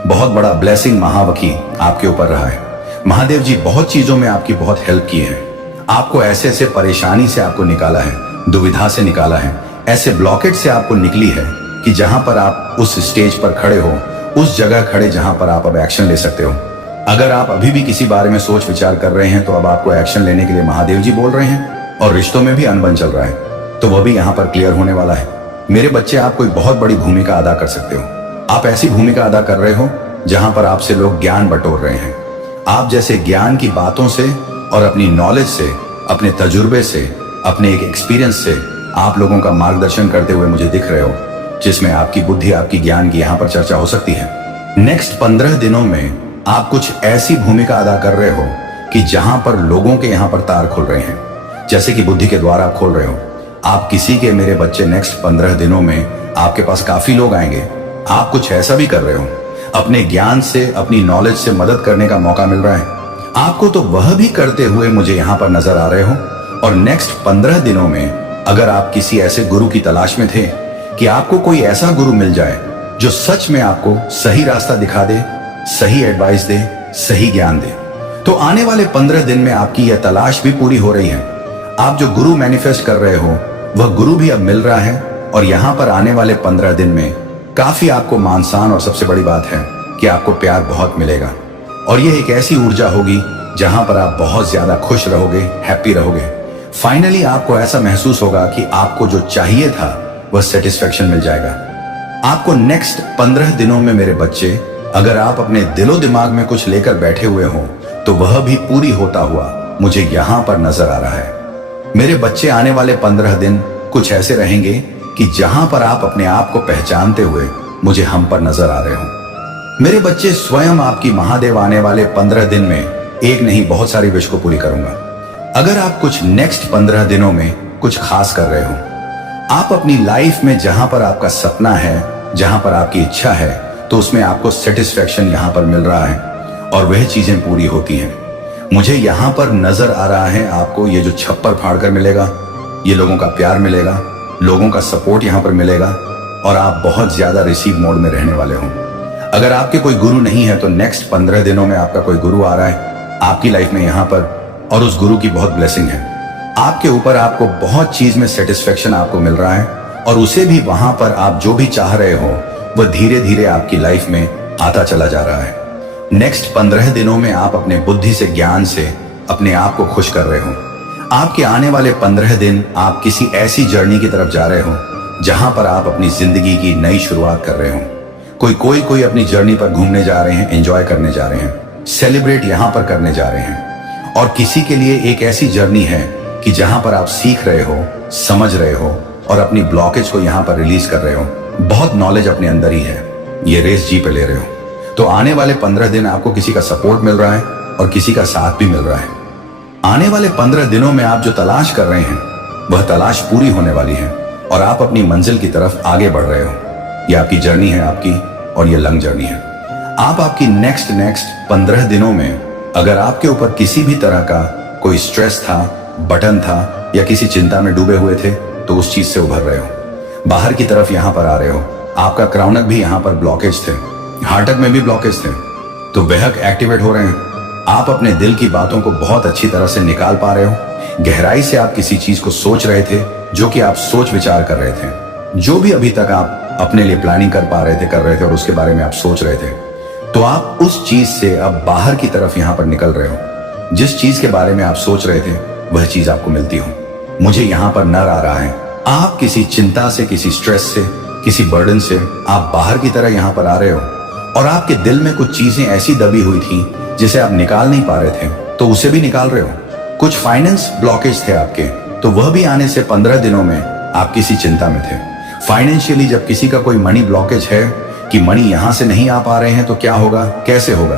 बहुत बड़ा ब्लेसिंग महावकी आपके ऊपर रहा है। महादेव जी बहुत चीजों में आपकी बहुत हेल्प की है। आपको ऐसे ऐसे परेशानी से आपको निकाला है, दुविधा से निकाला है, ऐसे ब्लॉकेज से आपको निकली है कि जहां पर आप उस स्टेज पर खड़े हो, उस जगह खड़े जहां पर आप अब एक्शन ले सकते हो। अगर आप अभी भी किसी बारे में सोच विचार कर रहे हैं तो अब आपको एक्शन लेने के लिए महादेव जी बोल रहे हैं। और रिश्तों में भी अनबन चल रहा है तो वह भी यहाँ पर क्लियर होने वाला है। मेरे बच्चे, आप कोई बहुत बड़ी भूमिका अदा कर सकते हो। आप ऐसी भूमिका अदा कर रहे हो जहां पर आपसे लोग ज्ञान बटोर रहे हैं। आप जैसे ज्ञान की बातों से और अपनी नॉलेज से, अपने तजुर्बे से, अपने एक एक्सपीरियंस से आप लोगों का मार्गदर्शन करते हुए मुझे दिख रहे हो, जिसमें आपकी बुद्धि, आपकी ज्ञान की यहाँ पर चर्चा हो सकती है। नेक्स्ट 15 दिनों में आप कुछ ऐसी भूमिका अदा कर रहे हो कि जहां पर लोगों के यहाँ पर तार खुल रहे हैं, जैसे कि बुद्धि के द्वार आप खोल रहे हो। आप किसी के, मेरे बच्चे, नेक्स्ट 15 दिनों में आपके पास काफी लोग आएंगे। आप कुछ ऐसा भी कर रहे हो, अपने ज्ञान से, अपनी नॉलेज से मदद करने का मौका मिल रहा है आपको, तो वह भी करते हुए मुझे यहाँ पर नजर आ रहे हो। और नेक्स्ट 15 दिनों में अगर आप किसी ऐसे गुरु की तलाश में थे कि आपको कोई ऐसा गुरु मिल जाए जो सच में आपको सही रास्ता दिखा दे, सही एडवाइस दे, सही ज्ञान दे, तो आने वाले 15 दिन में आपकी यह तलाश भी पूरी हो रही है। आप जो गुरु मैनिफेस्ट कर रहे हो वह गुरु भी अब मिल रहा है। और यहाँ पर आने वाले 15 दिन में काफी आपको मान सम्मान, और सबसे बड़ी बात है कि आपको प्यार बहुत मिलेगा। और यह एक ऐसी ऊर्जा होगी जहां पर आप बहुत ज्यादा खुश रहोगे, हैप्पी रहोगे। फाइनली आपको ऐसा महसूस होगा कि आपको जो चाहिए था वह सेटिस्फेक्शन मिल जाएगा। आपको नेक्स्ट 15 दिनों में मेरे बच्चे, अगर आप अपने दिलो दिमाग में कुछ लेकर बैठे हुए हो तो वह भी पूरी होता हुआ मुझे यहां पर नजर आ रहा है। मेरे बच्चे, आने वाले 15 दिन कुछ ऐसे रहेंगे कि जहां पर आप अपने आप को पहचानते हुए मुझे हम पर नजर आ रहे हो। मेरे बच्चे, स्वयं आपकी महादेव आने वाले 15 दिन में एक नहीं बहुत सारी विश को पूरी करूंगा। अगर आप कुछ नेक्स्ट 15 दिनों में कुछ खास कर रहे हो, आप अपनी लाइफ में जहां पर आपका सपना है, जहां पर आपकी इच्छा है, तो उसमें आपको सेटिस्फेक्शन यहां पर मिल रहा है और वह चीजें पूरी होती हैं। मुझे यहां पर नजर आ रहा है आपको ये जो छप्पर फाड़कर मिलेगा, ये लोगों का प्यार मिलेगा, लोगों का सपोर्ट यहां पर मिलेगा, और आप बहुत ज्यादा रिसीव मोड में रहने वाले हो। अगर आपके कोई गुरु नहीं है तो नेक्स्ट 15 दिनों में आपका कोई गुरु आ रहा है आपकी लाइफ में यहां पर, और उस गुरु की बहुत ब्लेसिंग है आपके ऊपर। आपको बहुत चीज में सेटिस्फेक्शन आपको मिल रहा है, और उसे भी वहां पर आप जो भी चाह रहे हो वह धीरे धीरे आपकी लाइफ में आता चला जा रहा है। नेक्स्ट 15 दिनों में आप अपने बुद्धि से, ज्ञान से अपने आप को खुश कर रहे हो। आपके आने वाले 15 दिन आप किसी ऐसी जर्नी की तरफ जा रहे हो जहां पर आप अपनी जिंदगी की नई शुरुआत कर रहे हो। कोई अपनी जर्नी पर घूमने जा रहे हैं, एंजॉय करने जा रहे हैं, सेलिब्रेट यहां पर करने जा रहे हैं। और किसी के लिए एक ऐसी जर्नी है कि जहां पर आप सीख रहे हो, समझ रहे हो और अपनी ब्लॉकेज को यहां पर रिलीज कर रहे हो। बहुत नॉलेज अपने अंदर ही है, ये रेस जी पे ले रहे हो। तो आने वाले 15 दिन आपको किसी का सपोर्ट मिल रहा है और किसी का साथ भी मिल रहा है। आने वाले 15 दिनों में आप जो तलाश कर रहे हैं वह तलाश पूरी होने वाली है और आप अपनी मंजिल की तरफ आगे बढ़ रहे हो। ये आपकी जर्नी है आपकी, और ये लंग जर्नी है। आप आपकी नेक्स्ट 15 दिनों में अगर आपके ऊपर किसी भी तरह का कोई स्ट्रेस था, बटन था या किसी चिंता में डूबे हुए थे तो उस चीज से उभर रहे हो, बाहर की तरफ यहां पर आ रहे हो। आपका क्रौनक भी यहां पर ब्लॉकेज थे, हार्टक में भी ब्लॉकेज थे, तो वेहक एक्टिवेट हो रहे हैं। आप अपने दिल की बातों को बहुत अच्छी तरह से निकाल पा रहे हो। गहराई से आप किसी चीज को सोच रहे थे जो कि आप सोच विचार कर रहे थे। जो भी अभी तक आप अपने लिए प्लानिंग कर रहे थे और उसके बारे में आप सोच रहे थे, तो आप उस चीज से अब बाहर की तरफ यहां पर निकल रहे हो। जिस चीज के बारे में आप सोच रहे थे वह चीज आपको मिलती हो। मुझे यहां पर नर आ रहा है, आप किसी चिंता से, किसी स्ट्रेस से, किसी बर्डन से आप बाहर की तरह यहां पर आ रहे हो और आपके दिल में कुछ चीजें ऐसी दबी हुई थी जिसे आप निकाल नहीं पा रहे थे, तो उसे भी निकाल रहे हो। कुछ फाइनेंस ब्लॉकेज थे आपके, तो वह भी आने से 15 दिनों में आप किसी चिंता में थे। फाइनेंशियली जब किसी का कोई मनी ब्लॉकेज है कि मनी यहां से नहीं आ पा रहे हैं तो क्या होगा, कैसे होगा,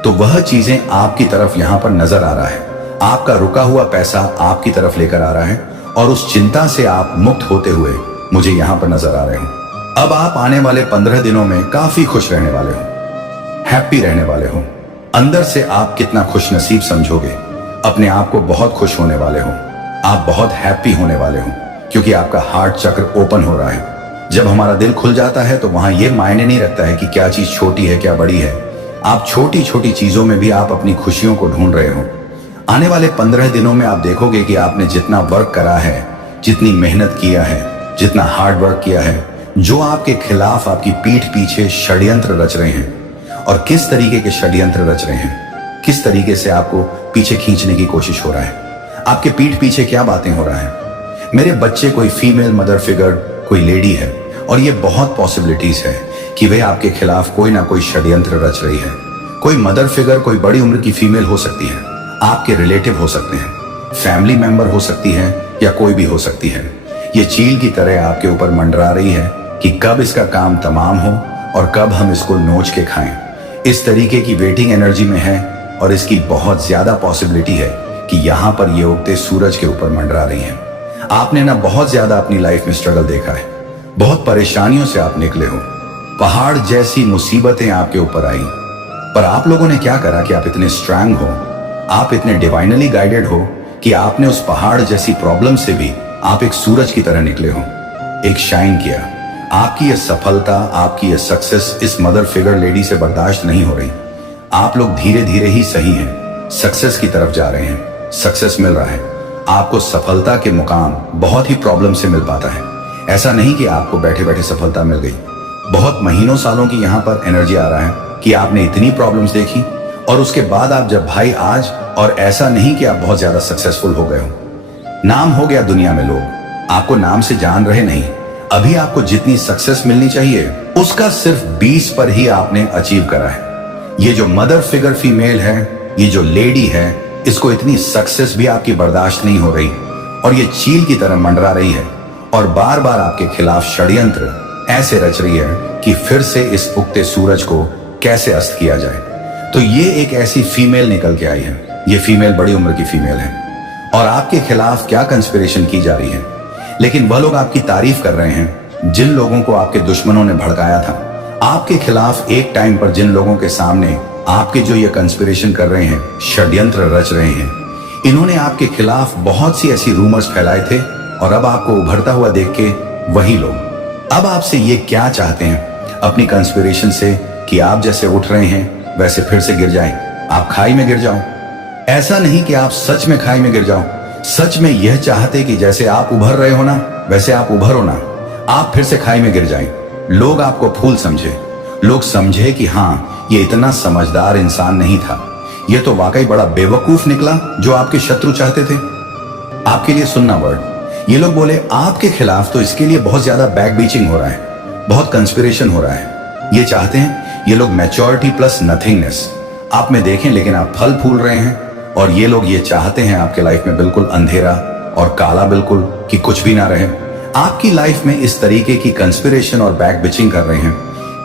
तो वह चीजें आपकी तरफ यहां पर नजर आ रहा है। आपका रुका हुआ पैसा आपकी तरफ लेकर आ रहा है और उस चिंता से आप मुक्त होते हुए मुझे यहां पर नजर आ रहे हो। अब आप आने वाले 15 दिनों में काफी खुश रहने वाले हो, हैप्पी रहने वाले हो। अंदर से आप कितना खुश नसीब समझोगे, अपने आप को बहुत खुश होने वाले हो, आप बहुत हैप्पी होने वाले हो, क्योंकि आपका हार्ट चक्र ओपन हो रहा है। जब हमारा दिल खुल जाता है तो वहां यह मायने नहीं रखता है कि क्या चीज छोटी है क्या बड़ी है। आप छोटी छोटी चीजों में भी आप अपनी खुशियों को ढूंढ रहे हो। आने वाले 15 दिनों में आप देखोगे कि आपने जितना वर्क करा है, जितनी मेहनत किया है, जितना हार्ड वर्क किया है, जो आपके खिलाफ आपकी पीठ पीछे षड्यंत्र रच रहे हैं और किस तरीके के षड्यंत्र रच रहे हैं, किस तरीके से आपको पीछे खींचने की कोशिश हो रहा है, आपके पीठ पीछे क्या बातें हो रहा है। मेरे बच्चे कोई फीमेल मदर फिगर, कोई लेडी है और ये बहुत पॉसिबिलिटीज है कि वे आपके खिलाफ कोई ना कोई षड्यंत्र रच रही है। कोई मदर फिगर कोई बड़ी उम्र की फीमेल हो सकती है, आपके रिलेटिव हो सकते हैं, फैमिली मेंबर हो सकती है या कोई भी हो सकती है। ये चील की तरह आपके ऊपर मंडरा रही है कि कब इसका काम तमाम हो और कब हम इसको नोच के खाएं। इस तरीके की वेटिंग एनर्जी में है और इसकी बहुत ज्यादा पॉसिबिलिटी है कि यहां पर ये उगते सूरज के ऊपर मंडरा रही है। आपने ना बहुत ज्यादा अपनी लाइफ में स्ट्रगल देखा है, बहुत परेशानियों से आप निकले हो, पहाड़ जैसी मुसीबतें आपके ऊपर आई, पर आप लोगों ने क्या करा कि आप इतने स्ट्रांग हो, आप इतने डिवाइनली गाइडेड हो कि आपने उस पहाड़ जैसी प्रॉब्लम से भी आप एक सूरज की तरह निकले हो, एक शाइन किया। आपकी ये सफलता, आपकी ये सक्सेस इस मदर फिगर लेडी से बर्दाश्त नहीं हो रही। आप लोग धीरे धीरे ही सही हैं, सक्सेस की तरफ जा रहे हैं, सक्सेस मिल रहा है आपको। सफलता के मुकाम बहुत ही प्रॉब्लम से मिल पाता है। ऐसा नहीं कि आपको बैठे बैठे सफलता मिल गई, बहुत महीनों सालों की यहाँ पर एनर्जी आ रहा है कि आपने इतनी प्रॉब्लम्स देखी और उसके बाद आप जब भाई आज, और ऐसा नहीं कि आप बहुत ज्यादा सक्सेसफुल हो गए हो, नाम हो गया दुनिया में, लोग आपको नाम से जान रहे नहीं। अभी आपको जितनी सक्सेस मिलनी चाहिए उसका सिर्फ 20 पर ही आपने अचीव करा है। ये जो मदर फिगर फीमेल है, ये जो लेडी है, इसको इतनी सक्सेस भी आपकी बर्दाश्त नहीं हो रही और ये चील की तरह मंडरा रही है और बार बार आपके खिलाफ षड्यंत्र ऐसे रच रही है कि फिर से इस उगते सूरज को कैसे अस्त किया जाए। तो ये एक ऐसी फीमेल निकल के आई है, ये फीमेल बड़ी उम्र की फीमेल है और आपके खिलाफ क्या कंस्पिरेशन की जा रही है। लेकिन वह लोग आपकी तारीफ कर रहे हैं जिन लोगों को आपके दुश्मनों ने भड़काया था। आपके खिलाफ एक टाइम पर जिन लोगों के सामने आपके जो ये कंस्पिरेशन कर रहे हैं, षड्यंत्र रच रहे हैं, इन्होंने आपके खिलाफ बहुत सी ऐसी रूमर्स फैलाए थे और अब आपको उभरता हुआ देख के वही लोग अब आपसे ये क्या चाहते हैं अपनी कंस्पिरेशन से कि आप जैसे उठ रहे हैं वैसे फिर से गिर जाएं, आप खाई में गिर जाओ। ऐसा नहीं कि आप सच में खाई में गिर जाओ, सच में यह चाहते कि जैसे आप उभर रहे हो ना वैसे आप उभरो ना, आप फिर से खाई में गिर जाएं। लोग आपको फूल समझे, लोग समझे कि हाँ ये इतना समझदार इंसान नहीं था, ये तो वाकई बड़ा बेवकूफ निकला जो आपके शत्रु चाहते थे। आपके लिए सुनना वर्ड, ये लोग बोले आपके खिलाफ, तो इसके लिए बहुत ज्यादा बैक बीचिंग हो रहा है, बहुत कंस्पिरेशन हो रहा है। ये चाहते हैं ये लोग मैच्योरिटी प्लस नथिंगनेस आप में देखें, लेकिन आप फल फूल रहे हैं। और ये लोग ये चाहते हैं आपके लाइफ में बिल्कुल अंधेरा और काला, बिल्कुल कि कुछ भी ना रहे। आपकी लाइफ में इस तरीके की कंस्पिरेशन और बैक बिचिंग कर रहे हैं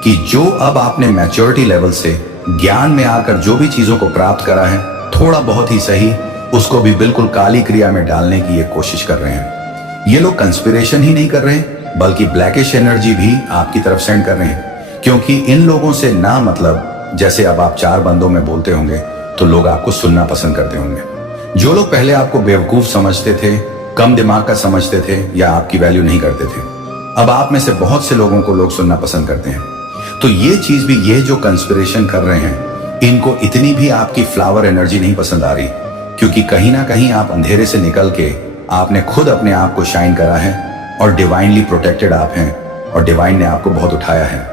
कि जो अब आपने मैच्योरिटी लेवल से ज्ञान में आकर जो भी चीजों को प्राप्त करा है, थोड़ा बहुत ही सही, उसको भी बिल्कुल काली क्रिया में डालने की ये कोशिश कर रहे हैं। ये लोग कंस्पिरेशन ही नहीं कर रहे हैं, बल्कि ब्लैकिश एनर्जी भी आपकी तरफ सेंड कर रहे हैं। क्योंकि इन लोगों से ना मतलब, जैसे अब आप 4 बंदों में बोलते होंगे तो लोग आपको सुनना पसंद करते होंगे। जो लोग पहले आपको बेवकूफ समझते थे, कम दिमाग का समझते थे या आपकी वैल्यू नहीं करते थे, अब आप में से बहुत से लोगों को लोग सुनना पसंद करते हैं। तो ये चीज भी, ये जो कंस्पिरेशन कर रहे हैं, इनको इतनी भी आपकी फ्लावर एनर्जी नहीं पसंद आ रही, क्योंकि कहीं ना कहीं आप अंधेरे से निकल के आपने खुद अपने आप को शाइन करा है और डिवाइनली प्रोटेक्टेड आप हैं, और डिवाइन ने आपको बहुत उठाया है।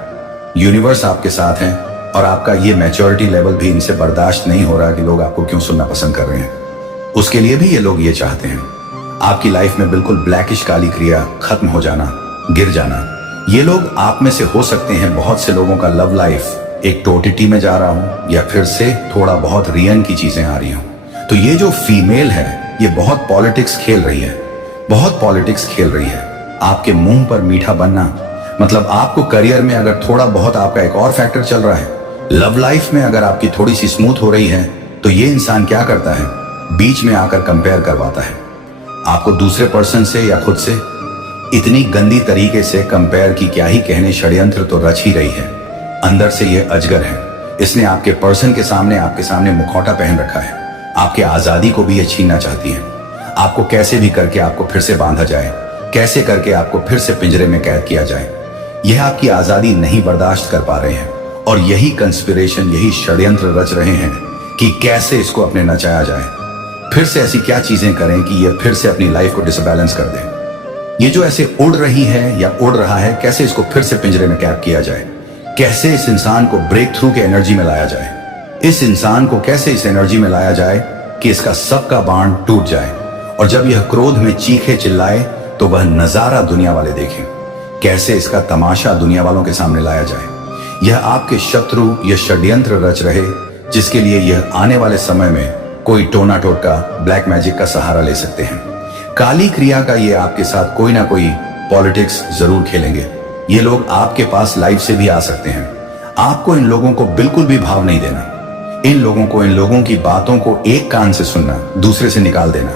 यूनिवर्स आपके साथ है, और आपका ये मैच्योरिटी लेवल भी इनसे बर्दाश्त नहीं हो रहा कि लोग आपको क्यों सुनना पसंद कर रहे हैं। उसके लिए भी ये लोग ये चाहते हैं आपकी लाइफ में बिल्कुल ब्लैकिश काली क्रिया खत्म हो जाना, गिर जाना। ये लोग आप में से हो सकते हैं बहुत से लोगों का लव लाइफ एक टोटिटी में जा रहा हूं, या फिर से थोड़ा बहुत रियन की चीजें आ रही हूं। तो ये जो फीमेल है, ये बहुत पॉलिटिक्स खेल रही है, बहुत पॉलिटिक्स खेल रही है। आपके मुंह पर मीठा बनना मतलब, आपको करियर में अगर थोड़ा बहुत आपका एक और फैक्टर चल रहा है, लव लाइफ में अगर आपकी थोड़ी सी स्मूथ हो रही है, तो ये इंसान क्या करता है, बीच में आकर कंपेयर करवाता है आपको दूसरे पर्सन से या खुद से। इतनी गंदी तरीके से कंपेयर की क्या ही कहने, षड्यंत्र तो रच ही रही है। अंदर से ये अजगर है, इसने आपके पर्सन के सामने, आपके सामने मुखौटा पहन रखा है। आपके आजादी को भी ये छीनना चाहती है। आपको कैसे भी करके आपको फिर से बांधा जाए, कैसे करके आपको फिर से पिंजरे में कैद किया जाए। यह आपकी आजादी नहीं बर्दाश्त कर पा रहे हैं, और यही कंस्पिरेशन, यही षड्यंत्र रच रहे हैं कि कैसे इसको अपने नचाया जाए। फिर से ऐसी क्या चीजें करें कि ये फिर से अपनी लाइफ को डिसबैलेंस कर दे। ये जो ऐसे उड़ रही है या उड़ रहा है, कैसे इसको फिर से पिंजरे में कैद किया जाए, कैसे इस इंसान को ब्रेक थ्रू के एनर्जी में लाया जाए, इस इंसान को कैसे इस एनर्जी में लाया जाए कि इसका सबका बांध टूट जाए, और जब यह क्रोध में चीखे चिल्लाए तो वह नजारा दुनिया वाले देखें, कैसे इसका तमाशा दुनिया वालों के सामने लाया जाए। यह आपके शत्रु यह षड्यंत्र रच रहे, जिसके लिए यह आने वाले समय में कोई टोना टोटका, ब्लैक मैजिक का सहारा ले सकते हैं। काली क्रिया का ये आपके साथ कोई ना कोई पॉलिटिक्स जरूर खेलेंगे। ये लोग आपके पास लाइव से भी आ सकते हैं। आपको इन लोगों को बिल्कुल भी भाव नहीं देना। इन लोगों को, इन लोगों की बातों को एक कान से सुनना, दूसरे से निकाल देना,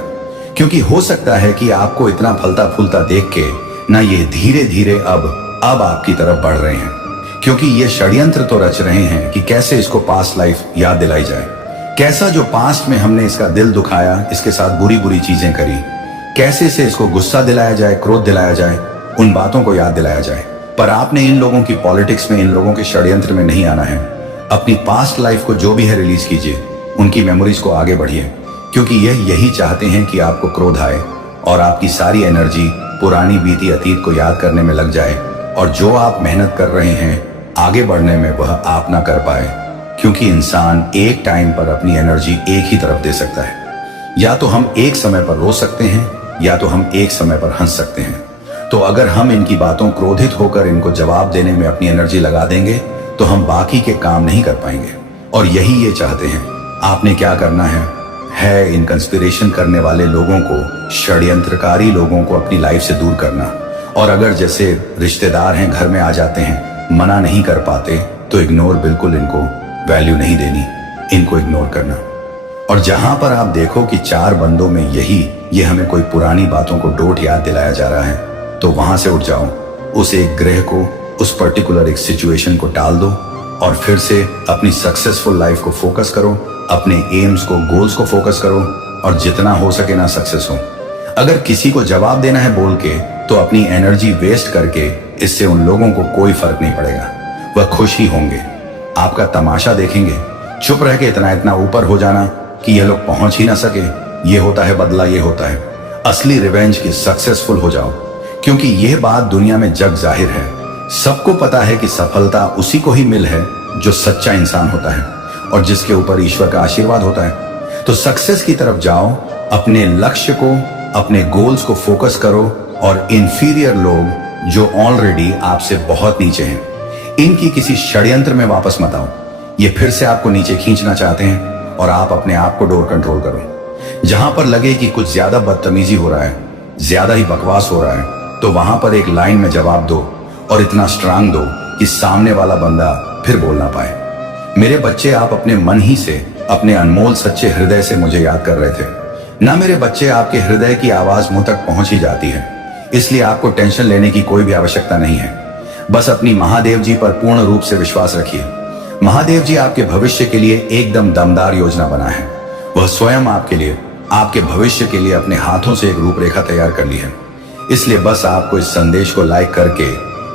क्योंकि हो सकता है कि आपको इतना फलता फूलता देख के ना ये धीरे धीरे अब आपकी तरफ बढ़ रहे हैं, क्योंकि ये षड्यंत्र तो रच रहे हैं कि कैसे इसको पास्ट लाइफ याद दिलाई जाए, कैसा जो पास्ट में हमने इसका दिल दुखाया, इसके साथ बुरी बुरी चीजें करी, कैसे से इसको गुस्सा दिलाया जाए, क्रोध दिलाया जाए, उन बातों को याद दिलाया जाए। पर आपने इन लोगों की पॉलिटिक्स में, इन लोगों के षड्यंत्र में नहीं आना है। अपनी पास्ट लाइफ को जो भी है रिलीज कीजिए, उनकी मेमोरीज को आगे बढ़िए, क्योंकि यही चाहते हैं कि आपको क्रोध आए और आपकी सारी एनर्जी पुरानी बीती अतीत को याद करने में लग जाए, और जो आप मेहनत कर रहे हैं आगे बढ़ने में वह आप ना कर पाए, क्योंकि इंसान एक टाइम पर अपनी एनर्जी एक ही तरफ दे सकता है। या तो हम एक समय पर रो सकते हैं, या तो हम एक समय पर हंस सकते हैं। तो अगर हम इनकी बातों क्रोधित होकर इनको जवाब देने में अपनी एनर्जी लगा देंगे, तो हम बाकी के काम नहीं कर पाएंगे। और यही ये चाहते हैं। आपने क्या करना है इन कंस्पिरेशन करने वाले लोगों को, षड्यंत्रकारी लोगों को अपनी लाइफ से दूर करना। और अगर जैसे रिश्तेदार हैं, घर में आ जाते हैं, मना नहीं कर पाते, तो इग्नोर, बिल्कुल इनको वैल्यू नहीं देनी, इनको इग्नोर करना। और जहां पर आप देखो कि 4 बंदों में ये हमें कोई पुरानी बातों को डोट याद दिलाया जा रहा है, तो वहां से उठ जाओ, उस एक ग्रह को, उस पर्टिकुलर एक सिचुएशन को टाल दो, और फिर से अपनी सक्सेसफुल लाइफ को फोकस करो, अपने एम्स को, गोल्स को फोकस करो, और जितना हो सके ना सक्सेस हो। अगर किसी को जवाब देना है बोल के, तो अपनी एनर्जी वेस्ट करके, इससे उन लोगों को कोई फर्क नहीं पड़ेगा। वह खुश ही होंगे, आपका तमाशा देखेंगे। चुप रह के इतना ऊपर हो जाना कि ये लोग पहुंच ही ना सके, ये होता है बदला, ये होता है असली रिवेंज की। सक्सेसफुल हो जाओ, क्योंकि यह बात दुनिया में जग जाहिर है। सबको पता है कि सफलता उसी को ही मिल है जो सच्चा इंसान होता है और जिसके ऊपर ईश्वर का आशीर्वाद होता है। तो सक्सेस की तरफ जाओ, अपने लक्ष्य को अपने गोल्स को फोकस करो और इंफीरियर लोग जो ऑलरेडी आपसे बहुत नीचे हैं, इनकी किसी षड्यंत्र में वापस मत आओ। ये फिर से आपको नीचे खींचना चाहते हैं और आप अपने आप को डोर कंट्रोल करो। जहां पर लगे कि कुछ ज्यादा बदतमीजी हो रहा है, ज्यादा ही बकवास हो रहा है, तो वहां पर एक लाइन में जवाब दो और इतना स्ट्रांग दो कि सामने वाला बंदा फिर बोल ना पाए। मेरे बच्चे, आप अपने मन ही से, अपने अनमोल सच्चे हृदय से मुझे याद कर रहे थे ना। मेरे बच्चे, आपके हृदय की आवाज मुंह तक पहुंच ही जाती है, इसलिए आपको टेंशन लेने की कोई भी आवश्यकता नहीं है। बस अपनी महादेव जी पर पूर्ण रूप से विश्वास रखिए। महादेव जी आपके भविष्य के लिए एकदम दमदार योजना बना है। वह स्वयं आपके लिए, आपके भविष्य के लिए अपने हाथों से एक रूपरेखा तैयार कर ली है। इसलिए बस आपको इस संदेश को लाइक करके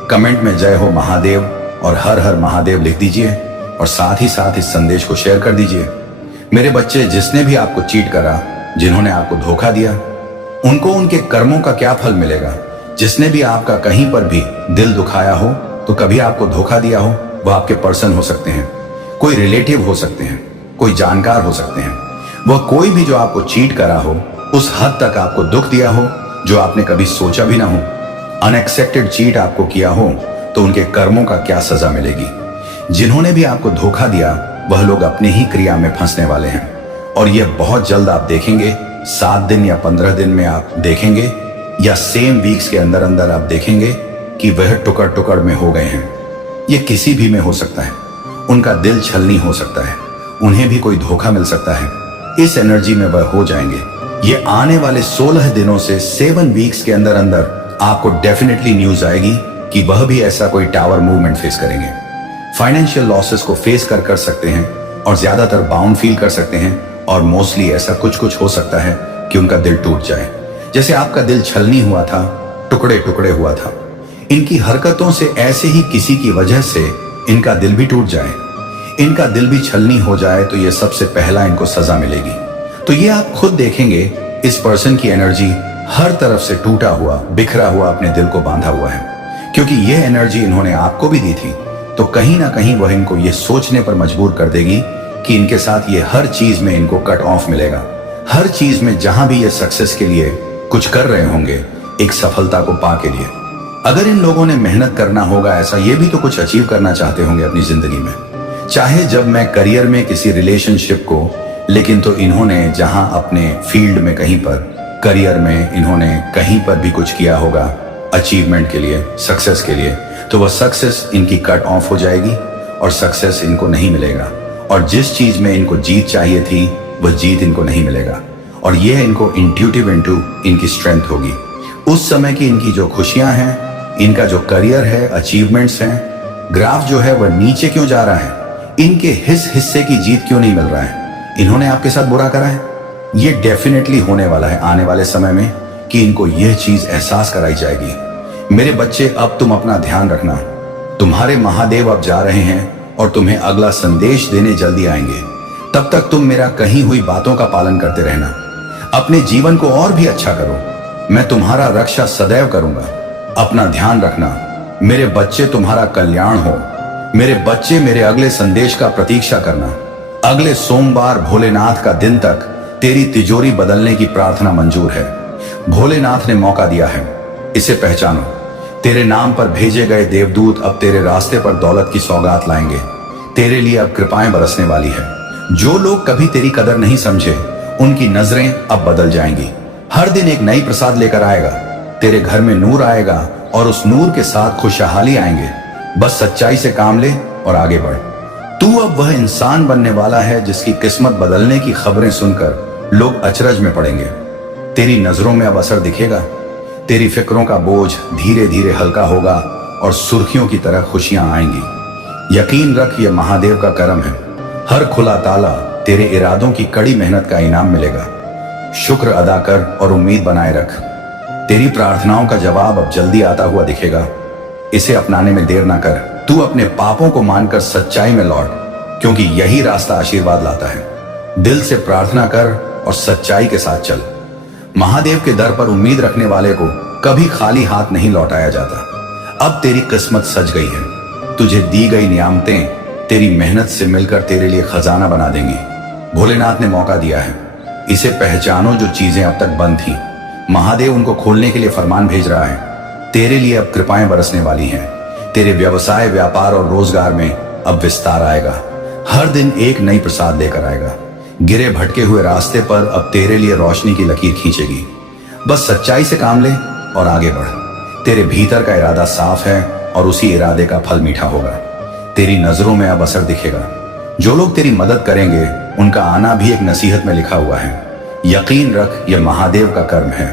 कमेंट में जय हो महादेव और हर हर महादेव लिख दीजिए और साथ ही साथ इस संदेश को शेयर कर दीजिए। मेरे बच्चे, जिसने भी आपको चीट करा, जिन्होंने आपको धोखा दिया, उनको उनके कर्मों का क्या फल मिलेगा। जिसने भी आपका कहीं पर भी दिल दुखाया हो, तो कभी आपको धोखा दिया हो, वह आपके पर्सन हो सकते हैं, कोई रिलेटिव हो सकते हैं, कोई जानकार हो सकते हैं। वह कोई भी जो आपको चीट करा हो, उस हद तक आपको दुख दिया हो जो आपने कभी सोचा भी ना हो, अनएक्सपेक्टेड चीट आपको किया हो, तो उनके कर्मों का क्या सजा मिलेगी। जिन्होंने भी आपको धोखा दिया, वह लोग अपने ही क्रिया में फंसने वाले हैं और यह बहुत जल्द आप देखेंगे। 7 दिन या 15 दिन में आप देखेंगे या सेम वीक्स के अंदर अंदर आप देखेंगे कि वह टुकड़ टुकड़ में हो गए हैं। यह किसी भी में हो सकता है। उनका दिल छलनी हो सकता है, उन्हें भी कोई धोखा मिल सकता है। इस एनर्जी में वह हो जाएंगे। ये आने वाले 16 दिनों से 7 वीक्स के अंदर अंदर आपको डेफिनेटली न्यूज आएगी कि वह भी ऐसा कोई टावर मूवमेंट फेस करेंगे। फाइनेंशियल लॉसेस को फेस कर सकते हैं और ज्यादातर बाउंड फील कर सकते हैं और मोस्टली ऐसा कुछ हो सकता है कि उनका दिल टूट जाए, जैसे आपका दिल छलनी हुआ था, टुकड़े टुकड़े हुआ था। इनकी हरकतों से ऐसे ही किसी की वजह से इनका दिल भी टूट जाए, इनका दिल भी छलनी हो जाए, तो ये सबसे पहला इनको सजा मिलेगी। तो ये आप खुद देखेंगे, इस पर्सन की एनर्जी हर तरफ से टूटा हुआ, बिखरा हुआ अपने दिल को बांधा हुआ है, क्योंकि यह एनर्जी इन्होंने आपको भी दी थी। तो कहीं ना कहीं वह इनको यह सोचने पर मजबूर कर देगी कि इनके साथ ये हर चीज में इनको कट ऑफ मिलेगा। हर चीज में जहां भी ये सक्सेस के लिए कुछ कर रहे होंगे, एक सफलता को पा के लिए, अगर इन लोगों ने मेहनत करना होगा, ऐसा ये भी तो कुछ अचीव करना चाहते होंगे अपनी जिंदगी में। चाहे जब मैं करियर में किसी रिलेशनशिप को, लेकिन तो इन्होंने जहां अपने फील्ड में कहीं पर, करियर में इन्होंने कहीं पर भी कुछ किया होगा अचीवमेंट के लिए, सक्सेस के लिए, तो वह सक्सेस इनकी कट ऑफ हो जाएगी और सक्सेस इनको नहीं मिलेगा। और जिस चीज में इनको जीत चाहिए थी, वह जीत इनको नहीं मिलेगा। और यह इनको इंट्यूटिव इनकी स्ट्रेंथ होगी। उस समय की इनकी जो खुशियां हैं, इनका जो करियर है, अचीवमेंट्स हैं, ग्राफ जो है वह नीचे क्यों जा रहा है, इनके हिस्से की जीत क्यों नहीं मिल रहा है, इन्होंने आपके साथ बुरा करा है। ये डेफिनेटली होने वाला है आने वाले समय में कि इनको यह चीज एहसास कराई जाएगी। मेरे बच्चे, अब तुम अपना ध्यान रखना। तुम्हारे महादेव अब जा रहे हैं और तुम्हें अगला संदेश देने जल्दी आएंगे। तब तक तुम मेरा कही हुई बातों का पालन करते रहना, अपने जीवन को और भी अच्छा करो। मैं तुम्हारा रक्षा सदैव करूंगा। अपना ध्यान रखना मेरे बच्चे, तुम्हारा कल्याण हो। मेरे बच्चे, मेरे अगले संदेश का प्रतीक्षा करना। अगले सोमवार भोलेनाथ का दिन तक तेरी तिजोरी बदलने की प्रार्थना मंजूर है। भोलेनाथ ने मौका दिया है, इसे पहचानो। तेरे नाम पर भेजे गए देवदूत अब तेरे रास्ते पर दौलत की सौगात लाएंगे। तेरे लिए अब कृपाएं बरसने वाली है। जो लोग कभी तेरी कदर नहीं समझे, उनकी नजरें अब बदल जाएंगी। हर दिन एक नई प्रसाद लेकर आएगा। तेरे घर में नूर आएगा और उस नूर के साथ खुशहाली आएंगे। बस सच्चाई से काम ले और आगे बढ़। तू अब वह इंसान बनने वाला है जिसकी किस्मत बदलने की खबरें सुनकर लोग अचरज में पड़ेंगे। तेरी नजरों में अब असर दिखेगा। तेरी फिक्रों का बोझ धीरे धीरे हल्का होगा और सुर्खियों की तरह खुशियां आएंगी। यकीन रख, यह महादेव का करम है। हर खुला ताला तेरे इरादों की कड़ी मेहनत का इनाम मिलेगा। शुक्र अदा कर और उम्मीद बनाए रख। तेरी प्रार्थनाओं का जवाब अब जल्दी आता हुआ दिखेगा। इसे अपनाने में देर ना कर। तू अपने पापों को मानकर सच्चाई में लौट, क्योंकि यही रास्ता आशीर्वाद लाता है। दिल से प्रार्थना कर और सच्चाई के साथ चल। महादेव के दर पर उम्मीद रखने वाले को कभी खाली हाथ नहीं लौटाया जाता। अब तेरी किस्मत सज गई है। तुझे दी गई नियामतें तेरी मेहनत से मिलकर तेरे लिए खजाना बना देंगी। भोलेनाथ ने मौका दिया है, इसे पहचानो। जो चीजें अब तक बंद थी, महादेव उनको खोलने के लिए फरमान भेज रहा है। तेरे लिए अब कृपाएं बरसने वाली हैं। तेरे व्यवसाय, व्यापार और रोजगार में अब विस्तार आएगा। हर दिन एक नई प्रसाद लेकर आएगा। गिरे भटके हुए रास्ते पर अब तेरे लिए रोशनी की लकीर खींचेगी। बस सच्चाई से काम ले और आगे बढ़। तेरे भीतर का इरादा साफ है और उसी इरादे का फल मीठा होगा। तेरी नजरों में अब असर दिखेगा। जो लोग तेरी मदद करेंगे उनका आना भी एक नसीहत में लिखा हुआ है। यकीन रख, यह महादेव का कर्म है।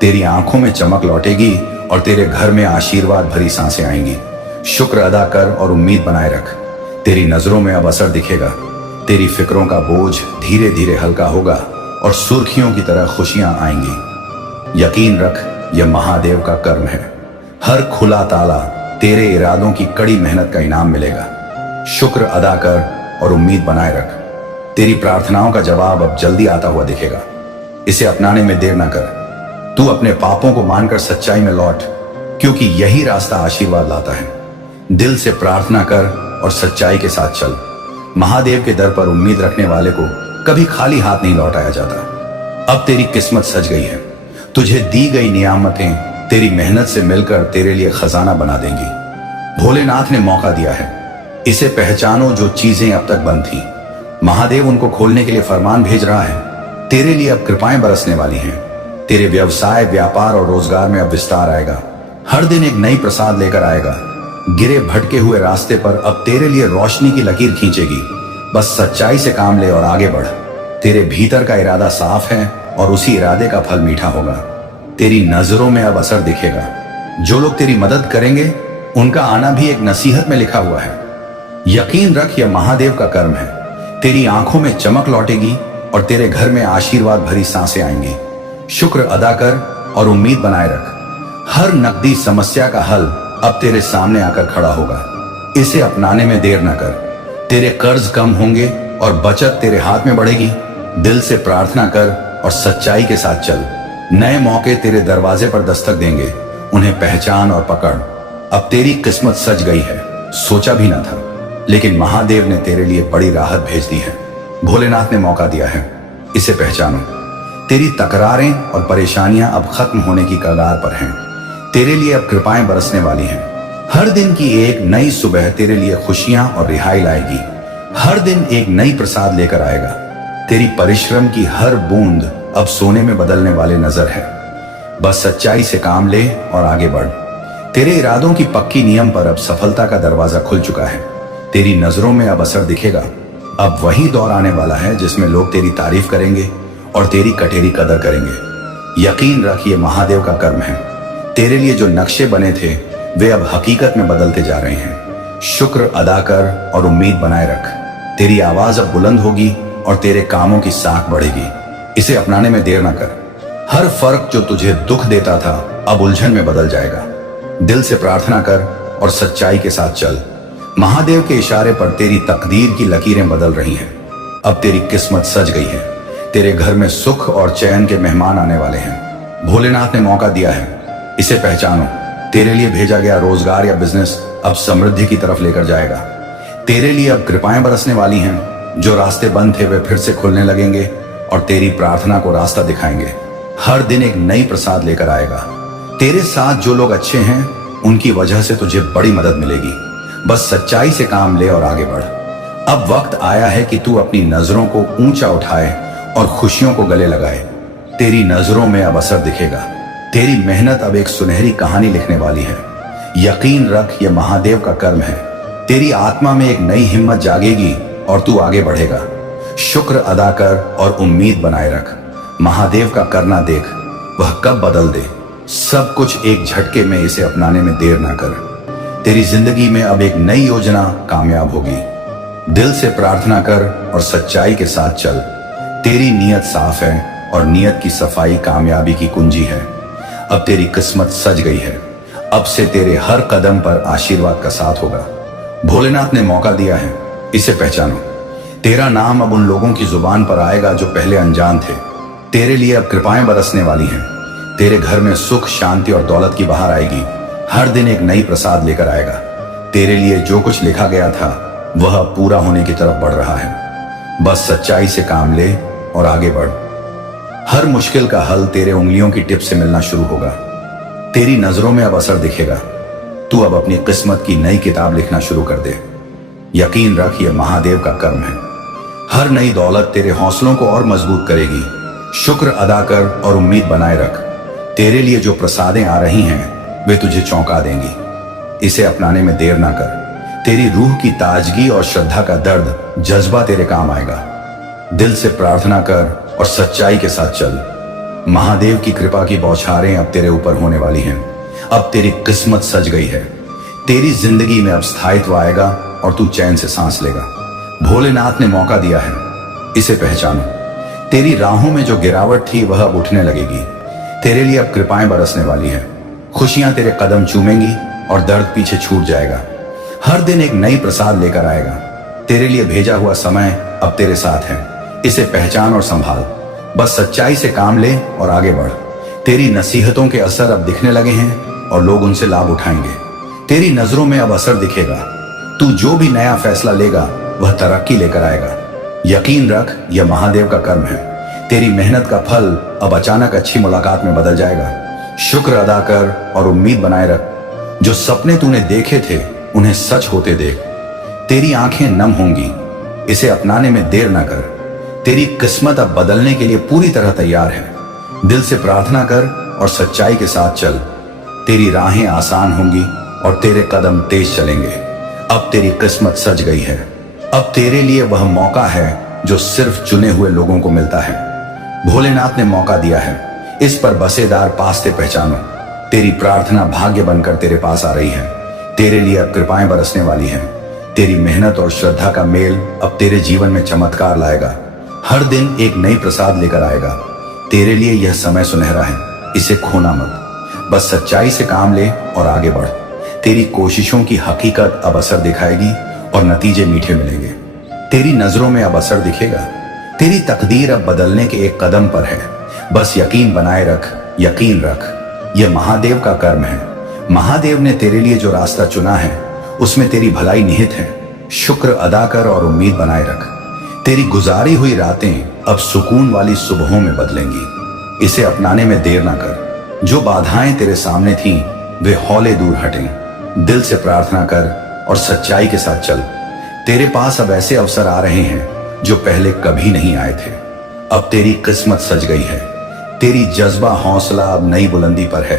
तेरी आंखों में चमक लौटेगी और तेरे घर में आशीर्वाद भरी सांसें आएंगी। शुक्र अदा कर और उम्मीद बनाए रख। तेरी नजरों में अब असर दिखेगा। तेरी फिक्रों का बोझ धीरे धीरे हल्का होगा और सुर्खियों की तरह खुशियां आएंगी। यकीन रख, यह महादेव का कर्म है। हर खुला ताला तेरे इरादों की कड़ी मेहनत का इनाम मिलेगा। शुक्र अदा कर और उम्मीद बनाए रख। तेरी प्रार्थनाओं का जवाब अब जल्दी आता हुआ दिखेगा। इसे अपनाने में देर ना कर। तू अपने पापों को मानकर सच्चाई में लौट, क्योंकि यही रास्ता आशीर्वाद लाता है। दिल से प्रार्थना कर और सच्चाई के साथ चल। महादेव के दर पर उम्मीद रखने वाले को कभी खाली हाथ नहीं लौटाया जाता। अब तेरी किस्मत सज गई है। तुझे दी गई नियामतें तेरी मेहनत से मिलकर तेरे लिए खजाना बना देंगी। भोलेनाथ ने मौका दिया है। इसे पहचानो जो चीजें अब तक बंद थी। महादेव उनको खोलने के लिए फरमान भेज रहा है। तेरे लिए अब कृपाएं बरसने वाली हैं। तेरे व्यवसाय, व्यापार और रोजगार में अब विस्तार आएगा। हर दिन एक नई प्रसाद लेकर आएगा। गिरे भटके हुए रास्ते पर अब तेरे लिए रोशनी की लकीर खींचेगी। बस सच्चाई से काम ले और आगे बढ़। तेरे भीतर का इरादा साफ है और उसी इरादे का फल मीठा होगा। तेरी नजरों में अब असर दिखेगा। जो लोग तेरी मदद करेंगे उनका आना भी एक नसीहत में लिखा हुआ है। यकीन रख, यह महादेव का कर्म है। तेरी आंखों में चमक लौटेगी और तेरे घर में आशीर्वाद भरी सांसें आएंगी। शुक्र अदा कर और उम्मीद बनाए रख। हर नकदी समस्या का हल अब तेरे सामने आकर खड़ा होगा। इसे अपनाने में देर न कर। तेरे कर्ज कम होंगे और बचत तेरे हाथ में बढ़ेगी। दिल से प्रार्थना कर और सच्चाई के साथ चल। नए मौके तेरे दरवाजे पर दस्तक देंगे। उन्हें पहचान और पकड़। अब तेरी किस्मत सज गई है। सोचा भी ना था, लेकिन महादेव ने तेरे लिए बड़ी राहत भेज दी है। भोलेनाथ ने मौका दिया है। इसे पहचानो। तेरी तकरारें और परेशानियां अब खत्म होने की कगार पर हैं। तेरे लिए अब कृपाएं बरसने वाली हैं। हर दिन की एक नई सुबह तेरे लिए खुशियां और रिहाई लाएगी। हर दिन एक नई प्रसाद लेकर आएगा। तेरी परिश्रम की हर बूंद अब सोने में बदलने वाले नजर है। बस सच्चाई से काम ले और आगे बढ़। तेरे इरादों की पक्की नियम पर अब सफलता का दरवाजा खुल चुका है। तेरी नजरों में अब असर दिखेगा। अब वही दौर आने वाला है जिसमें लोग तेरी तारीफ करेंगे और तेरी कटेरी कदर करेंगे। यकीन रख, ये महादेव का कर्म है। तेरे लिए जो नक्शे बने थे वे अब हकीकत में बदलते जा रहे हैं। शुक्र अदा कर और उम्मीद बनाए रख। तेरी आवाज अब बुलंद होगी और तेरे कामों की साख बढ़ेगी। इसे अपनाने में देर ना कर। हर फर्क जो तुझे दुख देता था अब उलझन में बदल जाएगा। दिल से प्रार्थना कर और सच्चाई के साथ चल। महादेव के इशारे पर तेरी तकदीर की लकीरें बदल रही हैं। अब तेरी किस्मत सज गई है। तेरे घर में सुख और चैन के मेहमान आने वाले हैं। भोलेनाथ ने मौका दिया है। इसे पहचानो। तेरे लिए भेजा गया रोजगार या बिजनेस अब समृद्धि की तरफ लेकर जाएगा। तेरे लिए अब कृपाएं बरसने वाली हैं। जो रास्ते बंद थे वे फिर से खुलने लगेंगे और तेरी प्रार्थना को रास्ता दिखाएंगे। हर दिन एक नई प्रसाद लेकर आएगा। तेरे साथ जो लोग अच्छे हैं उनकी वजह से तुझे बड़ी मदद मिलेगी। बस सच्चाई से काम ले और आगे बढ़। अब वक्त आया है कि तू अपनी नजरों को ऊंचा उठाए और खुशियों को गले लगाए। तेरी नजरों में अब असर दिखेगा। तेरी मेहनत अब एक सुनहरी कहानी लिखने वाली है। यकीन रख, यह महादेव का कर्म है। तेरी आत्मा में एक नई हिम्मत जागेगी और तू आगे बढ़ेगा। शुक्र अदा कर और उम्मीद बनाए रख। महादेव का करना देख, वह कब बदल दे सब कुछ एक झटके में। इसे अपनाने में देर ना कर। तेरी जिंदगी में अब एक नई योजना कामयाब होगी। दिल से प्रार्थना कर और सच्चाई के साथ चल। तेरी नीयत साफ है और नीयत की सफाई कामयाबी की कुंजी है। अब तेरी किस्मत सज गई है। अब से तेरे हर कदम पर आशीर्वाद का साथ होगा। भोलेनाथ ने मौका दिया है। इसे पहचानो। तेरा नाम अब उन लोगों की जुबान पर आएगा जो पहले अनजान थे। तेरे लिए अब कृपाएं बरसने वाली हैं। तेरे घर में सुख, शांति और दौलत की बहार आएगी। हर दिन एक नई प्रसाद लेकर आएगा। तेरे लिए जो कुछ लिखा गया था वह पूरा होने की तरफ बढ़ रहा है। बस सच्चाई से काम ले और आगे बढ़। हर मुश्किल का हल तेरे उंगलियों की टिप से मिलना शुरू होगा। तेरी नजरों में अब असर दिखेगा। तू अब अपनी किस्मत की नई किताब लिखना शुरू कर दे। यकीन रख, यह महादेव का कर्म है। हर नई दौलत तेरे हौसलों को और मजबूत करेगी। शुक्र अदा कर और उम्मीद बनाए रख। तेरे लिए जो प्रसादें आ रही हैं वे तुझे चौंका देंगी। इसे अपनाने में देर ना कर। तेरी रूह की ताजगी और श्रद्धा का दर्द जज्बा तेरे काम आएगा। दिल से प्रार्थना कर और सच्चाई के साथ चल। महादेव की कृपा की बौछारें अब तेरे ऊपर होने वाली हैं। अब तेरी किस्मत सज गई है। तेरी जिंदगी में अब स्थायित्व आएगा और तू चैन से सांस लेगा। भोलेनाथ ने मौका दिया है, इसे पहचानो। तेरी राहों में जो गिरावट थी वह अब उठने लगेगी। तेरे लिए अब कृपाएं बरसने वाली हैं। खुशियां तेरे कदम चूमेंगी और दर्द पीछे छूट जाएगा। हर दिन एक नई प्रसाद लेकर आएगा। तेरे लिए भेजा हुआ समय अब तेरे साथ है। इसे पहचान और संभाल। बस सच्चाई से काम ले और आगे बढ़। तेरी नसीहतों के असर अब दिखने लगे हैं और लोग उनसे लाभ उठाएंगे। तेरी नजरों में अब असर दिखेगा। तू जो भी नया फैसला लेगा वह तरक्की लेकर आएगा। यकीन रख, यह महादेव का कर्म है। तेरी मेहनत का फल अब अचानक अच्छी मुलाकात में बदल जाएगा। शुक्र अदा कर और उम्मीद बनाए रख। जो सपने तूने देखे थे उन्हें सच होते देख। तेरी आंखें नम होंगी। इसे अपनाने में देर ना कर। तेरी किस्मत अब बदलने के लिए पूरी तरह तैयार है। दिल से प्रार्थना कर और सच्चाई के साथ चल। तेरी राहें आसान होंगी और तेरे कदम तेज चलेंगे। अब तेरी किस्मत सज गई है। अब तेरे लिए वह मौका है जो सिर्फ चुने हुए लोगों को मिलता है। भोलेनाथ ने मौका दिया है। इस पर बसेदार पास्ते पहचानो। तेरी प्रार्थना भाग्य बनकर तेरे पास आ रही है। तेरे लिए अब कृपाएं बरसने वाली हैं। तेरी मेहनत और श्रद्धा का मेल अब तेरे जीवन में चमत्कार लाएगा। हर दिन एक नई प्रसाद लेकर आएगा। तेरे लिए यह समय सुनहरा है, इसे खोना मत। बस सच्चाई से काम ले और आगे बढ़। तेरी कोशिशों की हकीकत अब असर दिखाएगी और नतीजे मीठे मिलेंगे। तेरी नजरों में अब असर दिखेगा। तेरी तकदीर अब बदलने के एक कदम पर है। बस यकीन बनाए रख, यकीन रख। यह महादेव का कर्म है। महादेव ने तेरे लिए जो रास्ता चुना है उसमें तेरी भलाई निहित है। शुक्र अदा कर और उम्मीद बनाए रख। तेरी गुजारी हुई रातें अब सुकून वाली सुबहों में बदलेंगी। इसे अपनाने में देर ना कर। जो बाधाएं तेरे सामने थीं वे हौले दूर हटें। दिल से प्रार्थना कर और सच्चाई के साथ चल। तेरे पास अब ऐसे अवसर आ रहे हैं जो पहले कभी नहीं आए थे। अब तेरी किस्मत सज गई है। तेरी जज्बा हौसला अब नई बुलंदी पर है।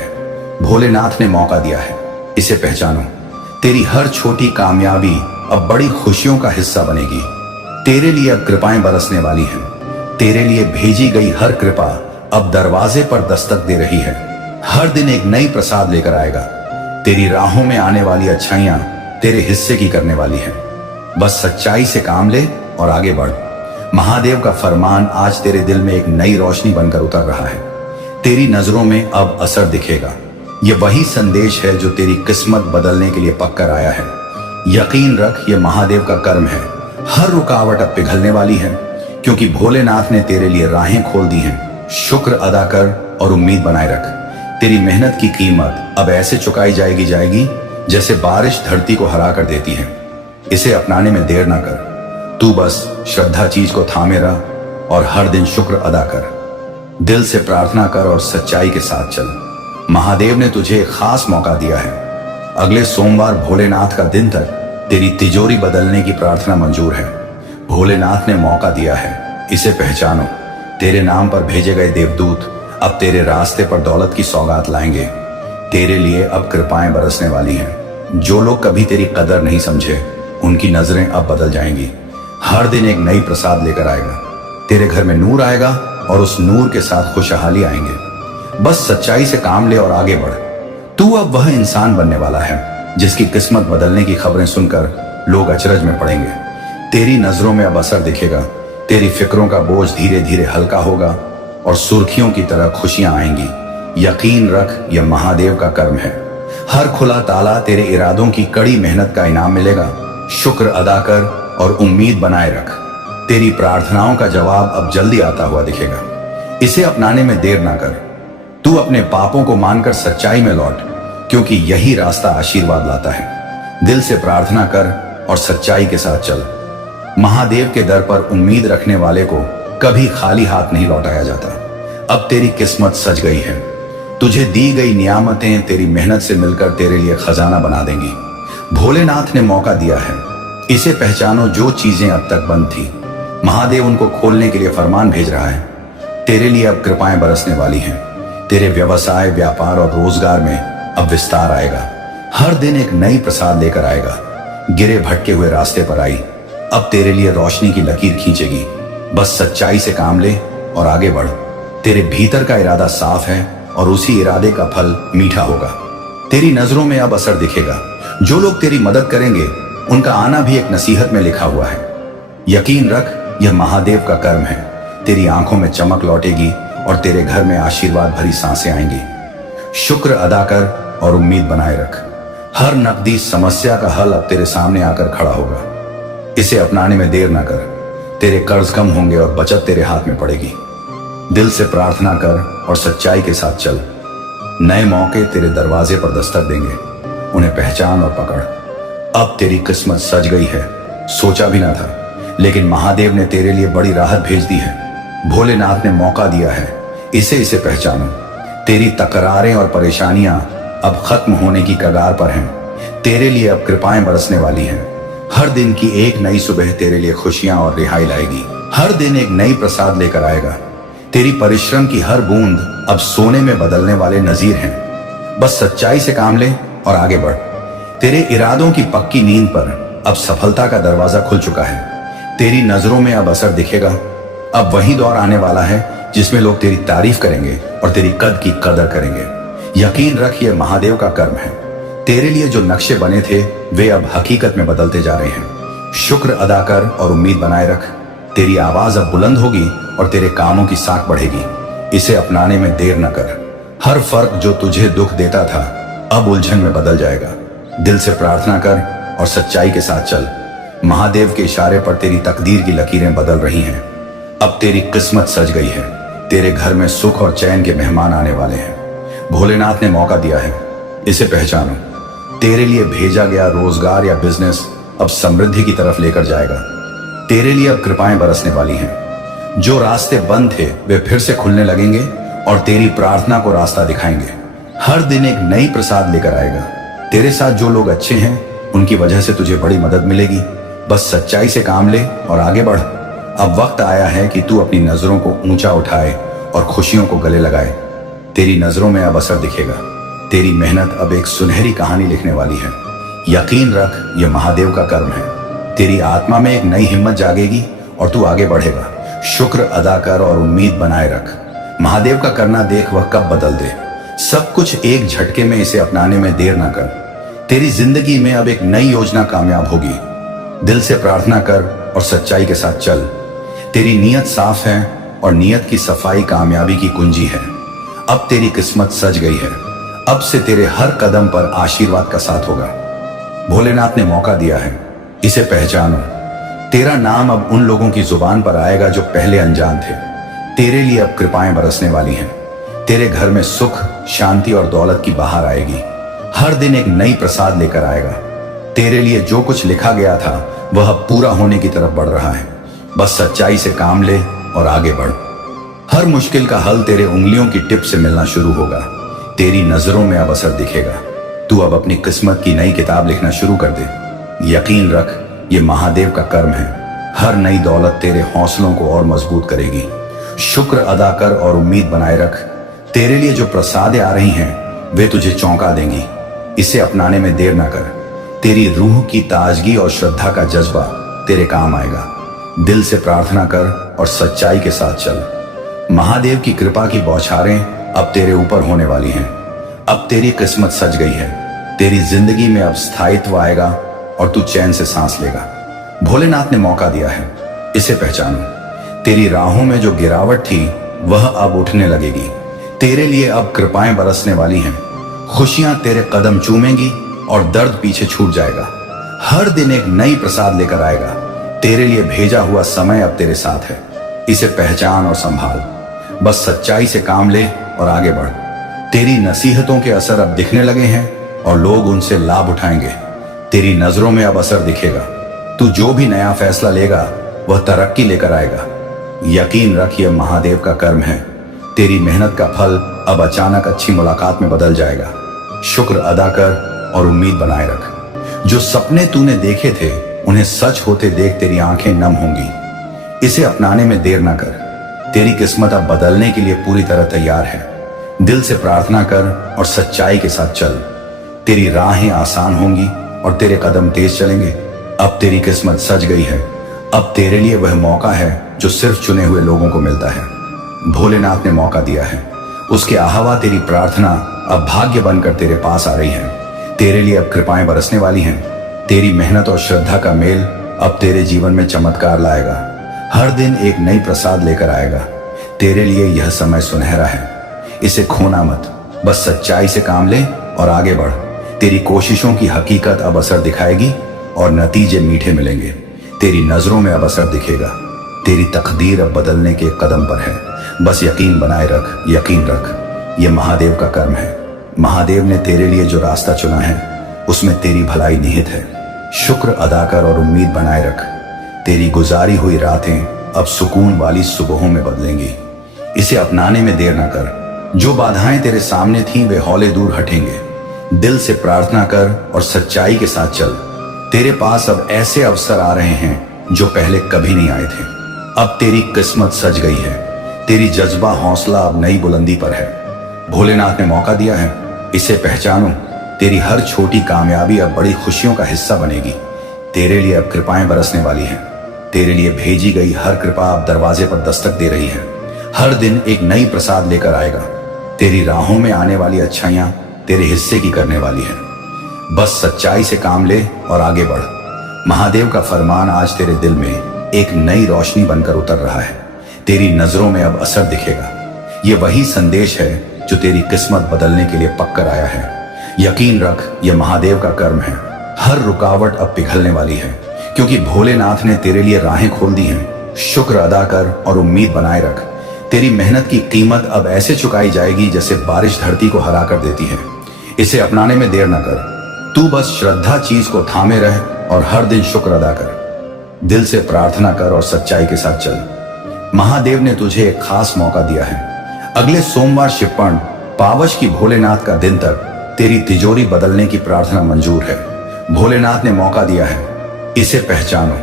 भोलेनाथ ने मौका दिया है, इसे पहचानो। तेरी हर छोटी कामयाबी अब बड़ी खुशियों का हिस्सा बनेगी। तेरे लिए अब कृपाएं बरसने वाली हैं। तेरे लिए भेजी गई हर कृपा अब दरवाजे पर दस्तक दे रही है। हर दिन एक नई प्रसाद लेकर आएगा। तेरी राहों में आने वाली अच्छाइयां तेरे हिस्से की करने वाली है। बस सच्चाई से काम ले और आगे बढ़। महादेव का फरमान आज तेरे दिल में एक नई रोशनी बनकर उतर रहा है। तेरी नजरों में अब असर दिखेगा। यह वही संदेश है जो तेरी किस्मत बदलने के लिए पककर आया है। यकीन रख, यह महादेव का कर्म है। हर रुकावट अब पिघलने वाली है क्योंकि भोलेनाथ ने तेरे लिए राहें खोल दी हैं। शुक्र अदा कर और उम्मीद बनाए रख। तेरी मेहनत की कीमत अब ऐसे चुकाई जाएगी जैसे बारिश धरती को हरा कर देती है। इसे अपनाने में देर ना कर। तू बस श्रद्धा चीज को थामे रह और हर दिन शुक्र अदा कर। दिल से प्रार्थना कर और सच्चाई के साथ चल। महादेव ने तुझे एक खास मौका दिया है। अगले सोमवार भोलेनाथ का दिन तक तेरी तिजोरी बदलने की प्रार्थना मंजूर है। भोलेनाथ ने मौका दिया है, इसे पहचानो। तेरे नाम पर भेजे गए देवदूत अब तेरे रास्ते पर दौलत की सौगात लाएंगे। तेरे लिए अब कृपाएं बरसने वाली हैं। जो लोग कभी तेरी कदर नहीं समझे उनकी नजरें अब बदल जाएंगी। हर दिन एक नई प्रसाद लेकर आएगा। तेरे घर में नूर आएगा और उस नूर के साथ खुशहाली आएंगे। बस सच्चाई से काम ले और आगे बढ़। तू अब वह इंसान बनने वाला है जिसकी किस्मत बदलने की खबरें सुनकर लोग अचरज में पड़ेंगे। तेरी नजरों में अब असर दिखेगा। तेरी फिक्रों का बोझ धीरे धीरे हल्का होगा और सुर्खियों की तरह खुशियां आएंगी। यकीन रख, यह महादेव का कर्म है। हर खुला ताला तेरे इरादों की कड़ी मेहनत का इनाम मिलेगा। शुक्र अदा कर और उम्मीद बनाए रख। तेरी प्रार्थनाओं का जवाब अब जल्दी आता हुआ दिखेगा। इसे अपनाने में देर ना कर। तू अपने पापों को मानकर सच्चाई में लौट, क्योंकि यही रास्ता आशीर्वाद लाता है। दिल से प्रार्थना कर और सच्चाई के साथ चल। महादेव के दर पर उम्मीद रखने वाले को कभी खाली हाथ नहीं लौटाया जाता। अब तेरी किस्मत सज गई है। तुझे दी गई नियामतें तेरी मेहनत से मिलकर तेरे लिए खजाना बना देंगी। भोलेनाथ ने मौका दिया है, इसे पहचानो। जो चीजें अब तक बंद थी, महादेव उनको खोलने के लिए फरमान भेज रहा है। तेरे लिए अब कृपाएं बरसने वाली हैं। तेरे व्यवसाय, व्यापार और रोजगार में अब विस्तार आएगा। हर दिन एक नई प्रसाद लेकर आएगा। गिरे भटके हुए रास्ते पर आई, अब तेरे लिए रोशनी की लकीर खींचेगी। बस सच्चाई से काम ले और आगे बढ़। तेरे भीतर का इरादा साफ है और उसी इरादे का फल मीठा होगा। तेरी नजरों में अब असर दिखेगा। जो लोग तेरी मदद करेंगे उनका आना भी एक नसीहत में लिखा हुआ है। यकीन रख, यह महादेव का कर्म है। तेरी आंखों में चमक लौटेगी और तेरे घर में आशीर्वाद भरी सांसें आएंगी। शुक्र अदा कर और उम्मीद बनाए रख। हर नकदी समस्या का हल अब तेरे सामने आकर खड़ा होगा। इसे अपनाने में देर ना कर। तेरे कर्ज कम होंगे और बचत तेरे हाथ में पड़ेगी। दिल से प्रार्थना कर और सच्चाई के साथ चल। नए मौके तेरे दरवाजे पर दस्तक देंगे, उन्हें पहचान और पकड़। अब तेरी किस्मत सज गई है। सोचा भी ना था, लेकिन महादेव ने तेरे लिए बड़ी राहत भेज दी है। भोलेनाथ ने मौका दिया है, इसे पहचानो। तेरी तकरारें और परेशानियां अब खत्म होने की कगार पर हैं। तेरे लिए अब कृपाएं बरसने वाली हैं। हर दिन की एक नई सुबह तेरे लिए खुशियां और रिहाई लाएगी। हर दिन एक नई प्रसाद लेकर आएगा। तेरी परिश्रम की हर बूंद अब सोने में बदलने वाले नजीर हैं। बस सच्चाई से काम ले और आगे बढ़। तेरे इरादों की पक्की नींद पर अब सफलता का दरवाजा खुल चुका है। तेरी नजरों में अब असर दिखेगा। अब वही दौर आने वाला है जिसमें लोग तेरी तारीफ करेंगे और तेरी कद की कदर करेंगे। यकीन रख, ये महादेव का कर्म है। तेरे लिए जो नक्शे बने थे वे अब हकीकत में बदलते जा रहे हैं। शुक्र अदा कर और उम्मीद बनाए रख। तेरी आवाज अब बुलंद होगी और तेरे कामों की साख बढ़ेगी। इसे अपनाने में देर न कर। हर फर्क जो तुझे दुख देता था अब उलझन में बदल जाएगा। दिल से प्रार्थना कर और सच्चाई के साथ चल। महादेव के इशारे पर तेरी तकदीर की लकीरें बदल रही हैं। अब तेरी किस्मत सज गई है। तेरे घर में सुख और चैन के मेहमान आने वाले हैं। भोलेनाथ ने मौका दिया है, इसे पहचानो। तेरे लिए भेजा गया रोजगार या बिजनेस अब समृद्धि की तरफ लेकर जाएगा। तेरे लिए अब कृपाएं बरसने वाली हैं। जो रास्ते बंद थे वे फिर से खुलने लगेंगे और तेरी प्रार्थना को रास्ता दिखाएंगे। हर दिन एक नई प्रसाद लेकर आएगा। तेरे साथ जो लोग अच्छे हैं उनकी वजह से तुझे बड़ी मदद मिलेगी। बस सच्चाई से काम ले और आगे बढ़। अब वक्त आया है कि तू अपनी नजरों को ऊंचा उठाए और खुशियों को गले लगाए। तेरी नजरों में अब असर दिखेगा। तेरी मेहनत अब एक सुनहरी कहानी लिखने वाली है। यकीन रख, यह महादेव का कर्म है। तेरी आत्मा में एक नई हिम्मत जागेगी और तू आगे बढ़ेगा। शुक्र अदा कर और उम्मीद बनाए रख। महादेव का करना देख वह कब बदल दे। सब कुछ एक झटके में, इसे अपनाने में देर ना कर। तेरी जिंदगी में अब एक नई योजना कामयाब होगी। दिल से प्रार्थना कर और सच्चाई के साथ चल। तेरी नीयत साफ है और नीयत की सफाई कामयाबी की कुंजी है। अब तेरी किस्मत सज गई है। अब से तेरे हर कदम पर आशीर्वाद का साथ होगा। भोलेनाथ ने मौका दिया है, इसे पहचानो। तेरा नाम अब उन लोगों की जुबान पर आएगा जो पहले अनजान थे। तेरे लिए अब कृपाएं बरसने वाली हैं। तेरे घर में सुख, शांति और दौलत की बहार आएगी। हर दिन एक नई प्रसाद लेकर आएगा। तेरे लिए जो कुछ लिखा गया था वह पूरा होने की तरफ बढ़ रहा है। बस सच्चाई से काम ले और आगे बढ़। हर मुश्किल का हल तेरे उंगलियों की टिप से मिलना शुरू होगा। तेरी नजरों में अब असर दिखेगा। तू अब अपनी किस्मत की नई किताब लिखना शुरू कर दे। यकीन रख, ये महादेव का कर्म है। हर नई दौलत तेरे हौसलों को और मजबूत करेगी। शुक्र अदा कर और उम्मीद बनाए रख। तेरे लिए जो प्रसादें आ रही हैं वे तुझे चौंका देंगी। इसे अपनाने में देर ना कर। तेरी रूह की ताजगी और श्रद्धा का जज्बा तेरे काम आएगा। दिल से प्रार्थना कर और सच्चाई के साथ चल। महादेव की कृपा की बौछारें अब तेरे ऊपर होने वाली हैं। अब तेरी किस्मत सज गई है। तेरी जिंदगी में अब स्थायित्व आएगा और तू चैन से सांस लेगा। भोलेनाथ ने मौका दिया है, इसे पहचानो। तेरी राहों में जो गिरावट थी वह अब उठने लगेगी। तेरे लिए अब कृपाएं बरसने वाली हैं। खुशियां तेरे कदम चूमेंगी और दर्द पीछे छूट जाएगा। हर दिन एक नई प्रसाद लेकर आएगा। तेरे लिए भेजा हुआ समय अब तेरे साथ है। इसे पहचान और संभाल। बस सच्चाई से काम ले और आगे बढ़। तेरी नसीहतों के असर अब दिखने लगे हैं और लोग उनसे लाभ उठाएंगे। तेरी नजरों में अब असर दिखेगा। तू जो भी नया फैसला लेगा वह तरक्की लेकर आएगा। यकीन रख, यह महादेव का कर्म है। तेरी मेहनत का फल अब अचानक अच्छी मुलाकात में बदल जाएगा। शुक्र अदा कर और उम्मीद बनाए रख। जो सपने तूने देखे थे उन्हें सच होते देख तेरी आंखें नम होंगी। इसे अपनाने में देर ना कर। तेरी किस्मत अब बदलने के लिए पूरी तरह तैयार है। दिल से प्रार्थना कर और सच्चाई के साथ चल। तेरी राहें आसान होंगी और तेरे कदम तेज चलेंगे। अब तेरी किस्मत सज गई है। अब तेरे लिए वह मौका है जो सिर्फ चुने हुए लोगों को मिलता है। भोलेनाथ ने मौका दिया है। उसके अलावा तेरी प्रार्थना अब भाग्य बनकर तेरे पास आ रही है। तेरे लिए अब कृपाएं बरसने वाली हैं। तेरी मेहनत और श्रद्धा का मेल अब तेरे जीवन में चमत्कार लाएगा। हर दिन एक नई प्रसाद लेकर आएगा। तेरे लिए यह समय सुनहरा है। इसे खोना मत। बस सच्चाई से काम ले और आगे बढ़। तेरी कोशिशों की हकीकत अब असर दिखाएगी और नतीजे मीठे मिलेंगे। तेरी नजरों में अब असर दिखेगा। तेरी तकदीर अब बदलने के कदम पर है। बस यकीन बनाए रख, यकीन रख। यह महादेव का कर्म है। महादेव ने तेरे लिए जो रास्ता चुना है उसमें तेरी भलाई निहित है। शुक्र अदा कर और उम्मीद बनाए रख। तेरी गुजारी हुई रातें अब सुकून वाली सुबहों में बदलेंगी। इसे अपनाने में देर न कर। जो बाधाएं तेरे सामने थीं वे हौले दूर हटेंगे। दिल से प्रार्थना कर और सच्चाई के साथ चल। तेरे पास अब ऐसे अवसर आ रहे हैं जो पहले कभी नहीं आए थे। अब तेरी किस्मत सज गई है। तेरी जज्बा हौसला अब नई बुलंदी पर है। भोलेनाथ ने मौका दिया है। इसे पहचानो। तेरी हर छोटी कामयाबी अब बड़ी खुशियों का हिस्सा बनेगी। तेरे लिए अब कृपाएं बरसने वाली हैं। तेरे लिए भेजी गई हर कृपा अब दरवाजे पर दस्तक दे रही है। हर दिन एक नई प्रसाद लेकर आएगा। तेरी राहों में आने वाली अच्छाइयां तेरे हिस्से की करने वाली है। बस सच्चाई से काम ले और आगे बढ़। महादेव का फरमान आज तेरे दिल में एक नई रोशनी बनकर उतर रहा है। तेरी नजरों में अब असर दिखेगा। ये वही संदेश है जो तेरी किस्मत बदलने के लिए पककर आया है। यकीन रख, यह महादेव का कर्म है। हर रुकावट अब पिघलने वाली है क्योंकि भोलेनाथ ने तेरे लिए राहें खोल दी हैं। शुक्र अदा कर और उम्मीद बनाए रख। तेरी मेहनत की कीमत अब ऐसे चुकाई जाएगी जैसे बारिश धरती को हरा कर देती है। इसे अपनाने में देर न कर। तू बस श्रद्धा चीज को थामे रह और हर दिन शुक्र अदा कर। दिल से प्रार्थना कर और सच्चाई के साथ चल। महादेव ने तुझे एक खास मौका दिया है। अगले सोमवार शिवपर्ण पावश की भोलेनाथ का दिन तक तेरी तिजोरी बदलने की प्रार्थना मंजूर है। भोलेनाथ ने मौका दिया है। इसे पहचानो।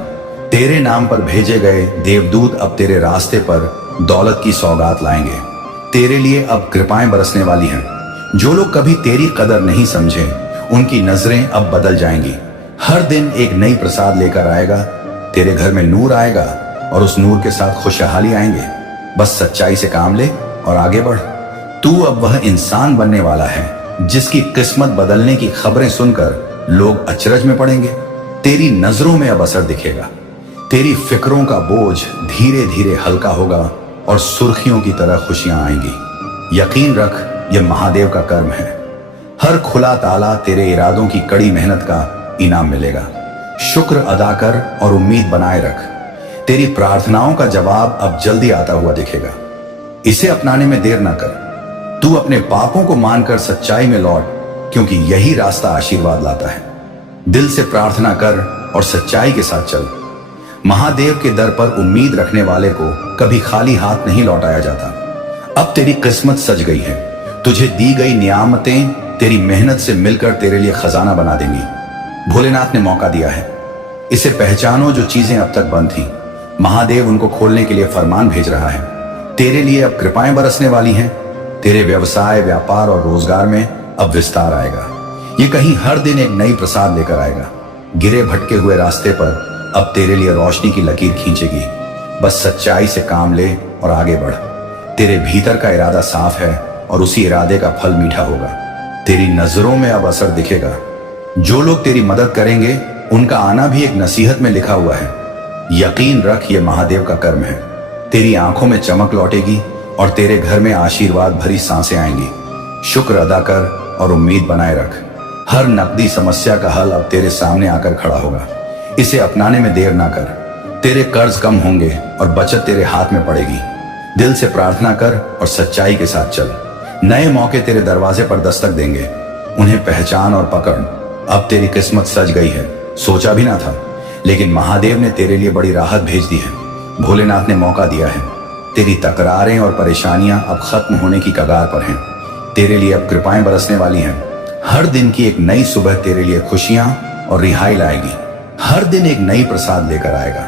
तेरे नाम पर भेजे गए देवदूत अब तेरे रास्ते पर दौलत की सौगात लाएंगे। तेरे लिए अब कृपाएं बरसने वाली हैं। जो लोग कभी तेरी कदर नहीं समझे उनकी नजरें अब बदल जाएंगी। हर दिन एक नई प्रसाद लेकर आएगा। तेरे घर में नूर आएगा और उस नूर के साथ खुशहाली आएंगे। बस सच्चाई से काम ले और आगे बढ़। तू अब वह इंसान बनने वाला है जिसकी किस्मत बदलने की खबरें सुनकर लोग अचरज में पड़ेंगे। तेरी नजरों में अब असर दिखेगा। तेरी फिक्रों का बोझ धीरे धीरे हल्का होगा और सुर्खियों की तरह खुशियां आएंगी। यकीन रख, यह महादेव का कर्म है। हर खुला ताला तेरे इरादों की कड़ी मेहनत का इनाम मिलेगा। शुक्र अदा कर और उम्मीद बनाए रख। तेरी प्रार्थनाओं का जवाब अब जल्दी आता हुआ दिखेगा। इसे अपनाने में देर ना कर। तू अपने पापों को मानकर सच्चाई में लौट क्योंकि यही रास्ता आशीर्वाद लाता है। दिल से प्रार्थना कर और सच्चाई के साथ चल। महादेव के दर पर उम्मीद रखने वाले को कभी खाली हाथ नहीं लौटाया जाता। अब तेरी किस्मत सज गई है। तुझे दी गई नियामतें तेरी मेहनत से मिलकर तेरे लिए खजाना बना देंगी। भोलेनाथ ने मौका दिया है। इसे पहचानो। जो चीजें अब तक बंद थीं महादेव उनको खोलने के लिए फरमान भेज रहा है। तेरे लिए अब कृपाएं बरसने वाली हैं। तेरे व्यवसाय, व्यापार और रोजगार में अब विस्तार आएगा। ये कहीं हर दिन एक नई प्रसाद लेकर आएगा। गिरे भटके हुए रास्ते पर अब तेरे लिए रोशनी की लकीर खींचेगी। बस सच्चाई से काम ले और आगे बढ़। तेरे भीतर का इरादा साफ है और उसी इरादे का फल मीठा होगा। तेरी नजरों में अब असर दिखेगा। जो लोग तेरी मदद करेंगे उनका आना भी एक नसीहत में लिखा हुआ है। यकीन रख, ये महादेव का कर्म है। तेरी आंखों में चमक लौटेगी और तेरे घर में आशीर्वाद भरी सांसें आएंगी। शुक्र अदा कर और उम्मीद बनाए रख। हर नकदी समस्या का हल अब तेरे सामने आकर खड़ा होगा। इसे अपनाने में देर ना कर। तेरे कर्ज कम होंगे और बचत तेरे हाथ में पड़ेगी। दिल से प्रार्थना कर और सच्चाई के साथ चल। नए मौके तेरे दरवाजे पर दस्तक देंगे। उन्हें पहचान और पकड़। अब तेरी किस्मत सज गई है। सोचा भी ना था, लेकिन महादेव ने तेरे लिए बड़ी राहत भेज दी है। भोलेनाथ ने मौका दिया है। तेरी तकरारें और परेशानियां अब खत्म होने की कगार पर हैं। तेरे लिए अब कृपाएं बरसने वाली हैं। हर दिन की एक नई सुबह तेरे लिए खुशियां और रिहाई लाएगी। हर दिन एक नई प्रसाद लेकर आएगा।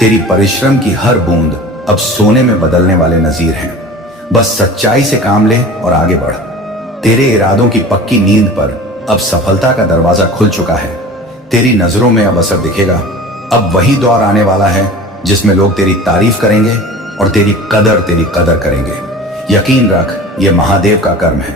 तेरी परिश्रम की हर बूंद अब सोने में बदलने वाले नजीर हैं। बस सच्चाई से काम ले और आगे बढ़। तेरे इरादों की पक्की नींद पर अब सफलता का दरवाजा खुल चुका है। तेरी नजरों में अब असर दिखेगा। अब वही दौर आने वाला है जिसमें लोग तेरी तारीफ करेंगे और तेरी कदर करेंगे। यकीन रख, ये महादेव का कर्म है।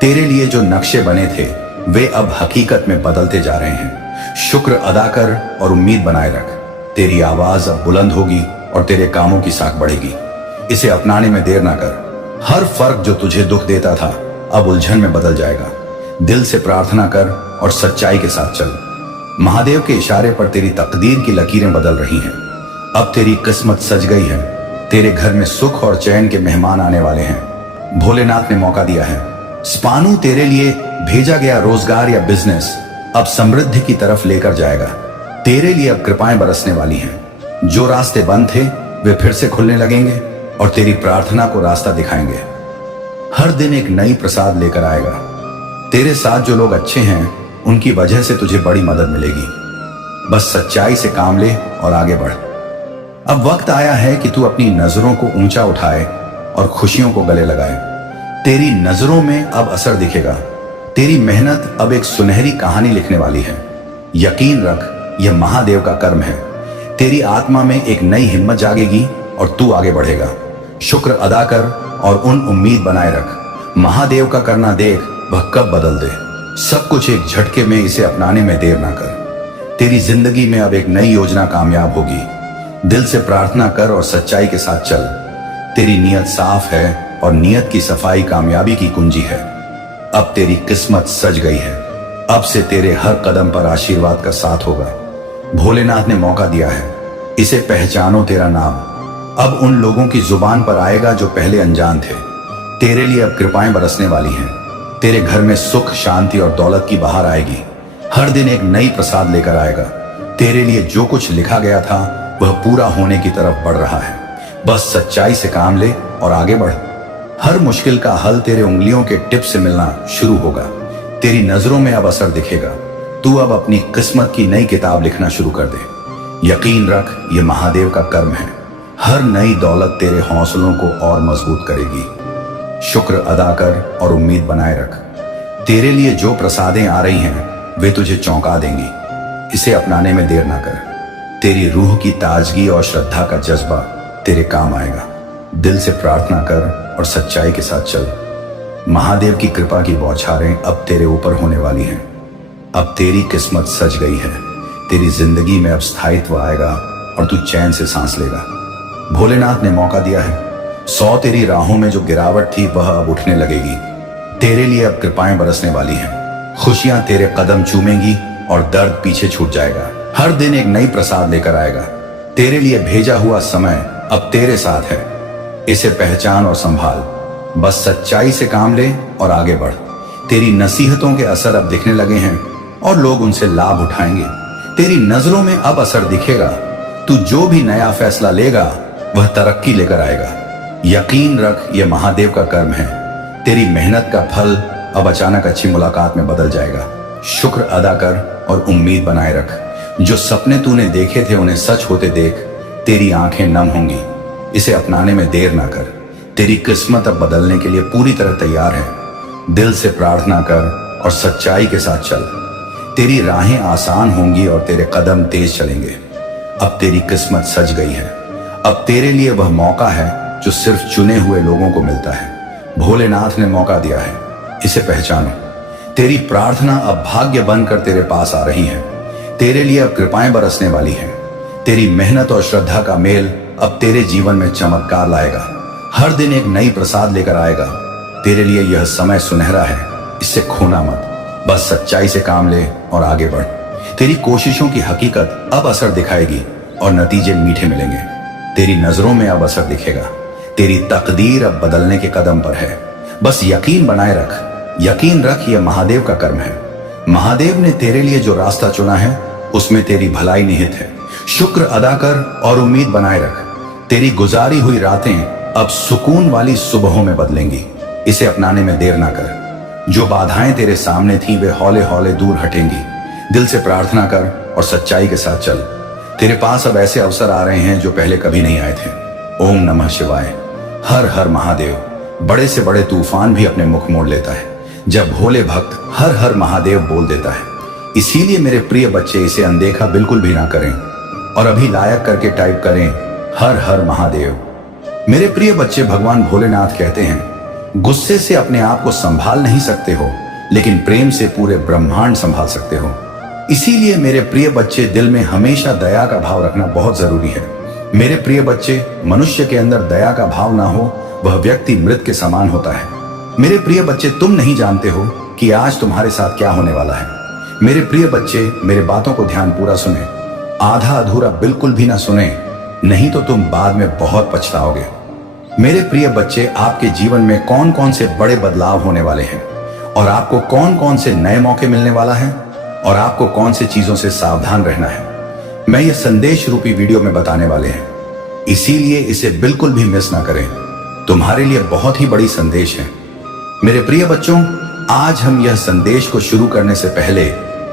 तेरे लिए जो नक्शे बने थे वे अब हकीकत में बदलते जा रहे हैं। शुक्र अदा कर और उम्मीद बनाए रख। तेरी आवाज अब बुलंद होगी और तेरे कामों की साख बढ़ेगी। इसे अपनाने में देर ना कर। हर फर्क जो तुझे दुख देता था अब उलझन में बदल जाएगा। दिल से प्रार्थना कर और सच्चाई के साथ चल। महादेव के इशारे पर तेरी तकदीर की लकीरें बदल रही हैं। अब तेरी किस्मत सज गई है। तेरे घर में सुख और चैन के मेहमान आने वाले हैं। भोलेनाथ ने मौका दिया है। स्पानू तेरे लिए भेजा गया रोजगार या बिजनेस अब समृद्धि की तरफ लेकर जाएगा। तेरे लिए अब कृपाएं बरसने वाली हैं। जो रास्ते बंद थे वे फिर से खुलने लगेंगे और तेरी प्रार्थना को रास्ता दिखाएंगे। हर दिन एक नई प्रसाद लेकर आएगा। तेरे साथ जो लोग अच्छे हैं उनकी वजह से तुझे बड़ी मदद मिलेगी। बस सच्चाई से काम ले और आगे बढ़। अब वक्त आया है कि तू अपनी नजरों को ऊंचा उठाए और खुशियों को गले लगाए। तेरी नजरों में अब असर दिखेगा। तेरी मेहनत अब एक सुनहरी कहानी लिखने वाली है। यकीन रख, यह महादेव का कर्म है। तेरी आत्मा में एक नई हिम्मत जागेगी और तू आगे बढ़ेगा। शुक्र अदा कर और उम्मीद बनाए रख। महादेव का करना देख, वह कब बदल दे। सब कुछ एक झटके में, इसे अपनाने में देर ना कर। तेरी जिंदगी में अब एक नई योजना कामयाब होगी। दिल से प्रार्थना कर और सच्चाई के साथ चल। तेरी नीयत साफ है और नीयत की सफाई कामयाबी की कुंजी है। अब तेरी किस्मत सज गई है। अब से तेरे हर कदम पर आशीर्वाद का साथ होगा। भोलेनाथ ने मौका दिया है। इसे पहचानो, तेरा नाम अब उन लोगों की जुबान पर आएगा जो पहले अनजान थे। तेरे लिए अब कृपाएं बरसने वाली हैं। तेरे घर में सुख, शांति और दौलत की बहार आएगी। हर दिन एक नई प्रसाद लेकर आएगा। तेरे लिए जो कुछ लिखा गया था वह पूरा होने की तरफ बढ़ रहा है। बस सच्चाई से काम ले और आगे बढ़। हर मुश्किल का हल तेरे उंगलियों के टिप से मिलना शुरू होगा। तेरी नजरों में अब असर दिखेगा। तू अब अपनी किस्मत की नई किताब लिखना शुरू कर दे। यकीन रख, ये महादेव का कर्म है। हर नई दौलत तेरे हौसलों को और मजबूत करेगी। शुक्र अदा कर और उम्मीद बनाए रख। तेरे लिए जो प्रसादें आ रही हैं वे तुझे चौंका देंगी। इसे अपनाने में देर ना कर। तेरी रूह की ताजगी और श्रद्धा का जज्बा तेरे काम आएगा। दिल से प्रार्थना कर और सच्चाई के साथ चल। महादेव की कृपा की बौछारें अब तेरे ऊपर होने वाली हैं। अब तेरी किस्मत सज गई है। तेरी जिंदगी में अब स्थायित्व आएगा और तू चैन से सांस लेगा। भोलेनाथ ने मौका दिया है। 100 तेरी राहों में जो गिरावट थी वह अब उठने लगेगी। तेरे लिए अब कृपाएं बरसने वाली हैं। खुशियां तेरे कदम चूमेंगी और दर्द पीछे छूट जाएगा। हर दिन एक नई प्रसाद लेकर आएगा। तेरे लिए भेजा हुआ समय अब तेरे साथ है। इसे पहचान और संभाल। बस सच्चाई से काम ले और आगे बढ़। तेरी नसीहतों के असर अब दिखने लगे हैं और लोग उनसे लाभ उठाएंगे। तेरी नजरों में अब असर दिखेगा। तू जो भी नया फैसला लेगा वह तरक्की लेकर आएगा। यकीन रख, यह महादेव का कर्म है। तेरी मेहनत का फल अब अचानक अच्छी मुलाकात में बदल जाएगा। शुक्र अदा कर और उम्मीद बनाए रख। जो सपने तूने देखे थे उन्हें सच होते देख। तेरी आंखें नम होंगी। इसे अपनाने में देर ना कर। तेरी किस्मत अब बदलने के लिए पूरी तरह तैयार है। दिल से प्रार्थना कर और सच्चाई के साथ चल। तेरी राहें आसान होंगी और तेरे कदम तेज चलेंगे। अब तेरी किस्मत सज गई है। अब तेरे लिए वह मौका है जो सिर्फ चुने हुए लोगों को मिलता है। भोलेनाथ ने मौका दिया है। इसे पहचानो। तेरी प्रार्थना अब भाग्य बनकर तेरे पास आ रही है। तेरे लिए अब कृपाएं बरसने वाली हैं। तेरी मेहनत और श्रद्धा का मेल अब तेरे जीवन में चमत्कार लाएगा। हर दिन एक नई प्रसाद लेकर आएगा। तेरे लिए यह समय सुनहरा है। इससे खोना मत। बस सच्चाई से काम ले और आगे बढ़। तेरी कोशिशों की हकीकत अब असर दिखाएगी और नतीजे मीठे मिलेंगे। तेरी नजरों में अब असर दिखेगा। तेरी तकदीर अब बदलने के कदम पर है। बस यकीन बनाए रख। यकीन रख, यह महादेव का कर्म है। महादेव ने तेरे लिए जो रास्ता चुना है उसमें तेरी भलाई निहित है। शुक्र अदा कर और उम्मीद बनाए रख। तेरी गुजारी हुई रातें अब सुकून वाली सुबहों में बदलेंगी। इसे अपनाने में देर ना कर। जो बाधाएं तेरे सामने थीं वे हौले हौले दूर हटेंगी। दिल से प्रार्थना कर और सच्चाई के साथ चल। तेरे पास अब ऐसे अवसर आ रहे हैं जो पहले कभी नहीं आए थे। ओम नमः शिवाय। हर हर महादेव। बड़े से बड़े तूफान भी अपने मुख मोड़ लेता है जब भोले भक्त हर हर महादेव बोल देता है। इसीलिए मेरे प्रिय बच्चे इसे अनदेखा बिल्कुल भी ना करें और अभी लायक करके टाइप करें हर हर महादेव। मेरे प्रिय बच्चे, भगवान भोलेनाथ कहते हैं, गुस्से से अपने आप को संभाल नहीं सकते हो, लेकिन प्रेम से पूरे ब्रह्मांड संभाल सकते हो। इसीलिए मेरे प्रिय बच्चे, दिल में हमेशा दया का भाव रखना बहुत जरूरी है। मेरे प्रिय बच्चे, मनुष्य के अंदर दया का भाव ना हो वह व्यक्ति मृत के समान होता है। मेरे प्रिय बच्चे, तुम नहीं जानते हो कि आज तुम्हारे साथ क्या होने वाला है। मेरे प्रिय बच्चे, मेरे बातों को ध्यान पूरा सुने, आधा अधूरा बिल्कुल भी ना सुने, नहीं तो तुम बाद में बहुत पछताओगे। मेरे प्रिय बच्चे, आपके जीवन में कौन कौन से बड़े बदलाव होने वाले हैं और आपको कौन कौन से नए मौके मिलने वाला है और आपको कौन सी चीजों से सावधान रहना है, मैं ये संदेश रूपी वीडियो में बताने वाले हैं। इसीलिए इसे बिल्कुल भी मिस ना करें। तुम्हारे लिए बहुत ही बड़ी संदेश है। मेरे प्रिय बच्चों, आज हम यह संदेश को शुरू करने से पहले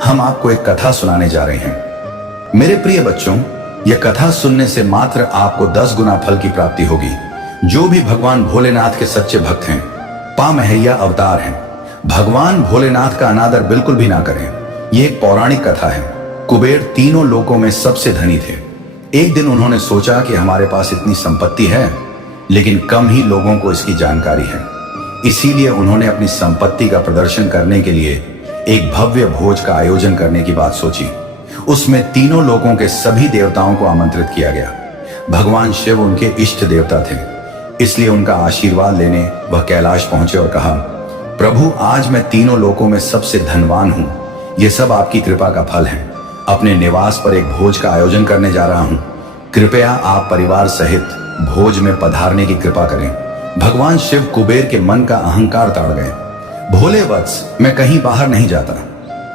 हम आपको एक कथा सुनाने जा रहे हैं। मेरे प्रिय बच्चों, यह कथा सुनने से मात्र आपको 10 गुना फल की प्राप्ति होगी। जो भी भगवान भोलेनाथ के सच्चे भक्त हैं, पामहैया अवतार हैं, भगवान भोलेनाथ का अनादर बिल्कुल भी ना करें। यह एक पौराणिक कथा है। कुबेर तीनों लोकों में सबसे धनी थे। एक दिन उन्होंने सोचा कि हमारे पास इतनी संपत्ति है, लेकिन कम ही लोगों को इसकी जानकारी है। इसीलिए उन्होंने अपनी संपत्ति का प्रदर्शन करने के लिए एक भव्य भोज का आयोजन करने की बात सोची। उसमें तीनों लोगों के सभी देवताओं को आमंत्रित किया गया। भगवान शिव उनके इष्ट देवता थे, इसलिए उनका आशीर्वाद लेने वह कैलाश पहुंचे और कहा, प्रभु, आज मैं तीनों लोकों में सबसे धनवान हूं। यह सब आपकी कृपा का फल है। अपने निवास पर एक भोज का आयोजन करने जा रहा हूं। कृपया आप परिवार सहित भोज में पधारने की कृपा करें। भगवान शिव कुबेर के मन का अहंकार ताड़ गए। भोले वत्स, मैं कहीं बाहर नहीं जाता।